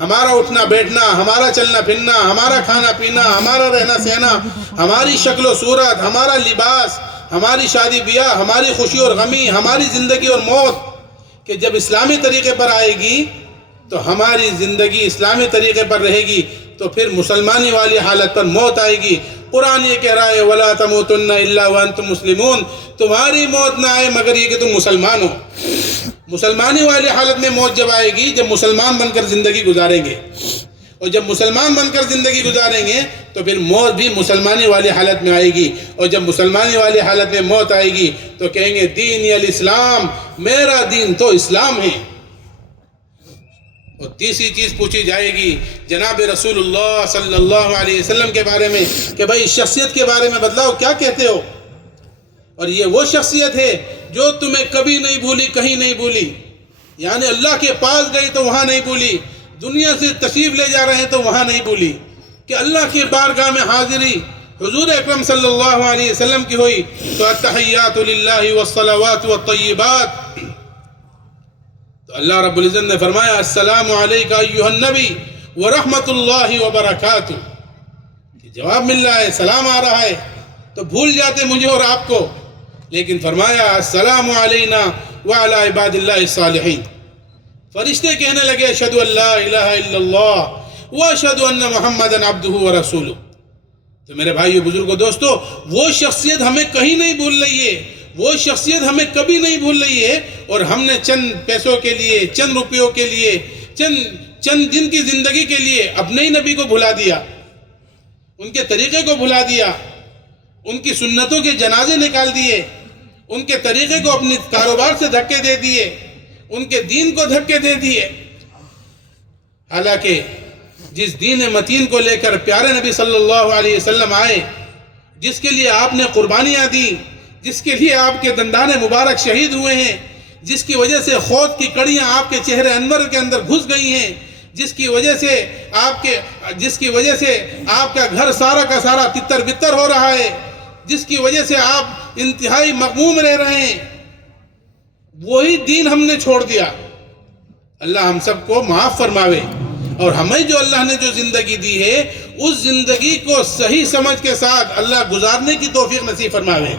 ہمارا اٹھنا بیٹھنا، ہمارا چلنا پھرنا، ہمارا کھانا پینا، ہمارا رہنا سہنا، ہماری شکل و صورت، ہمارا لباس، ہماری شادی بیاہ، ہماری خوشی اور غمی، ہماری زندگی اور موت، کہ جب اسلامی طریقے پر آئے گی تو ہماری زندگی اسلامی طریقے پر رہے گی تو پھر مسلمانی والی حالت پر موت آئے گی. قرآن یہ کہہ رہا ہے وَلَا تَمُوتُنَّ إِلَّا وَأَنْتُمْ مُسْلِمُونَ، تمہاری موت نہ آئے مگر یہ کہ تم مسلمان ہو. مسلمانی والی حالت میں موت جب آئے گی جب مسلمان بن کر زندگی گزاریں گے، اور جب مسلمان بن کر زندگی گزاریں گے تو پھر موت بھی مسلمانی والی حالت میں آئے گی، اور جب مسلمانی والی حالت میں موت آئے گی تو کہیں گے دین الاسلام، میرا دین تو اسلام ہے۔ اور تیسری چیز پوچھی جائے گی جناب رسول اللہ صلی اللہ علیہ وسلم کے بارے میں کہ بھائی شخصیت کے بارے میں بتلاؤ، کیا کہتے ہو؟ اور یہ وہ شخصیت ہے جو تمہیں کبھی نہیں بھولی، کہیں نہیں بھولی، یعنی اللہ کے پاس گئی تو وہاں نہیں بھولی، دنیا سے تشریف لے جا رہے ہیں تو وہاں نہیں بھولی، کہ اللہ کی بارگاہ میں حاضری حضور اکرم صلی اللہ علیہ وسلم کی ہوئی تو التحیات للہ والصلوات والطیبات، تو اللہ رب العزت نے فرمایا السلام علیکہ ایھا النبی ورحمۃ اللہ وبرکاتہ، جواب مل رہا ہے، سلام آ رہا ہے، تو بھول جاتے مجھے اور آپ کو، لیکن فرمایا السلام علینا وعلی عباد اللہ الصالحین۔ فرشتے کہنے لگے اشہد ان لا الہ الا اللہ واشہد ان محمدا عبدہ ورسولہ۔ تو میرے بھائیو بزرگوں دوستو، وہ شخصیت ہمیں کہیں نہیں بھول رہی ہے، وہ شخصیت ہمیں کبھی نہیں بھول رہی ہے، اور ہم نے چند پیسوں کے لیے، چند روپیوں کے لیے، چند دن کی زندگی کے لیے اپنے ہی نبی کو بھلا دیا، ان کے طریقے کو بھلا دیا، ان کی سنتوں کے جنازے نکال دیے، ان کے طریقے کو اپنے کاروبار سے دھکے دے دیے، ان کے دین کو دھکے دے دیے۔ حالانکہ جس دین متین کو لے کر پیارے نبی صلی اللہ علیہ وسلم آئے، جس کے لیے آپ نے قربانیاں دی، جس کے لیے آپ کے دندان مبارک شہید ہوئے ہیں، جس کی وجہ سے خود کی کڑیاں آپ کے چہرے انور کے اندر گھس گئی ہیں، جس کی وجہ سے آپ کا گھر سارا کا سارا تتر بتر ہو رہا ہے، جس کی وجہ سے آپ انتہائی مغموم رہ رہے ہیں، وہی دین ہم نے چھوڑ دیا۔ اللہ ہم سب کو معاف فرماوے، اور ہمیں جو اللہ نے جو زندگی دی ہے اس زندگی کو صحیح سمجھ کے ساتھ اللہ گزارنے کی توفیق نصیب فرماوے۔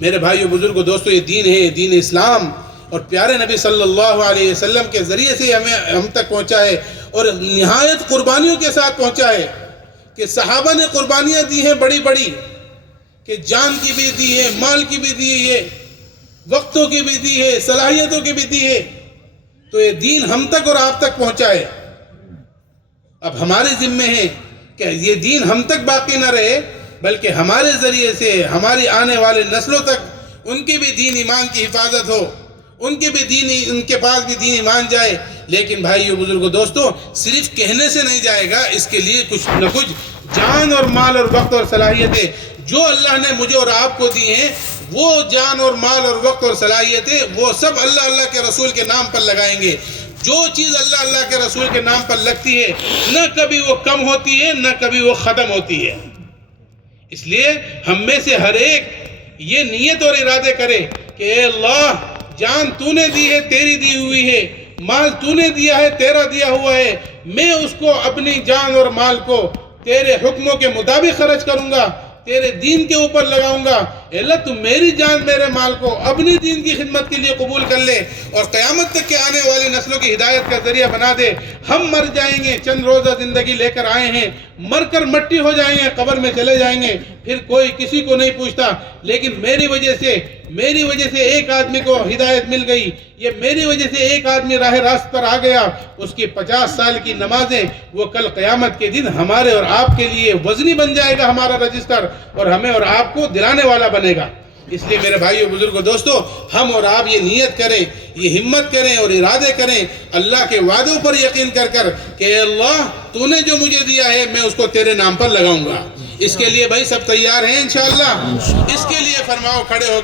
میرے بھائیو بزرگوں دوستو، یہ دین ہے، دین اسلام، اور پیارے نبی صلی اللہ علیہ وسلم کے ذریعے سے ہم تک پہنچا ہے، اور نہایت قربانیوں کے ساتھ پہنچا ہے، کہ صحابہ نے قربانیاں دی ہیں بڑی بڑی، کہ جان کی بھی دی ہے، مال کی بھی دی ہے، وقتوں کی بھی دی ہے، صلاحیتوں کی بھی دی ہے، تو یہ دین ہم تک اور آپ تک پہنچا ہے۔ اب ہمارے ذمے ہے کہ یہ دین ہم تک باقی نہ رہے، بلکہ ہمارے ذریعے سے ہماری آنے والے نسلوں تک ان کی بھی دین ایمان کی حفاظت ہو، ان کے پاس بھی دین ایمان جائے۔ لیکن بھائیو بزرگوں دوستو، صرف کہنے سے نہیں جائے گا، اس کے لیے کچھ نہ کچھ جان اور مال اور وقت اور صلاحیتیں جو اللہ نے مجھے اور آپ کو دی ہیں، وہ جان اور مال اور وقت اور صلاحیتیں وہ سب اللہ کے رسول کے نام پر لگائیں گے۔ جو چیز اللہ کے رسول کے نام پر لگتی ہے، نہ کبھی وہ کم ہوتی ہے، نہ کبھی وہ ختم ہوتی ہے۔ اس لیے ہم میں سے ہر ایک یہ نیت اور ارادے کرے کہ اے اللہ، جان تو نے دی ہے، تیری دی ہوئی ہے، مال تو نے دیا ہے، تیرا دیا ہوا ہے، میں اس کو اپنی جان اور مال کو تیرے حکموں کے مطابق خرچ کروں گا، تیرے دین کے اوپر لگاؤں گا۔ اے اللہ، تو میری جان میرے مال کو اپنی دین کی خدمت کے لیے قبول کر لے، اور قیامت تک کے آنے والی نسلوں کی ہدایت کا ذریعہ بنا دے۔ ہم مر جائیں گے، چند روزہ زندگی لے کر آئے ہیں، مر کر مٹی ہو جائیں گے، قبر میں چلے جائیں گے، پھر کوئی کسی کو نہیں پوچھتا، لیکن میری وجہ سے ایک آدمی کو ہدایت مل گئی، یہ میری وجہ سے ایک آدمی راہ راست پر آ گیا، اس کی 50 سال کی نمازیں وہ کل قیامت کے دن ہمارے اور آپ کے لیے وزنی بن جائے گا، ہمارا رجسٹر، اور ہمیں اور آپ کو دلانے والا بنے گا۔ اس لیے میرے بھائیو بزرگوں دوستو، ہم اور آپ یہ نیت کریں، یہ ہمت کریں اور ارادے کریں، اللہ کے وعدوں پر یقین کر کہ اے اللہ، تو نے جو مجھے دیا ہے میں اس کو تیرے نام پر لگاؤں گا۔ اس کے لیے بھائی سب تیار ہیں انشاءاللہ؟ اس کے لیے فرماؤ کھڑے ہو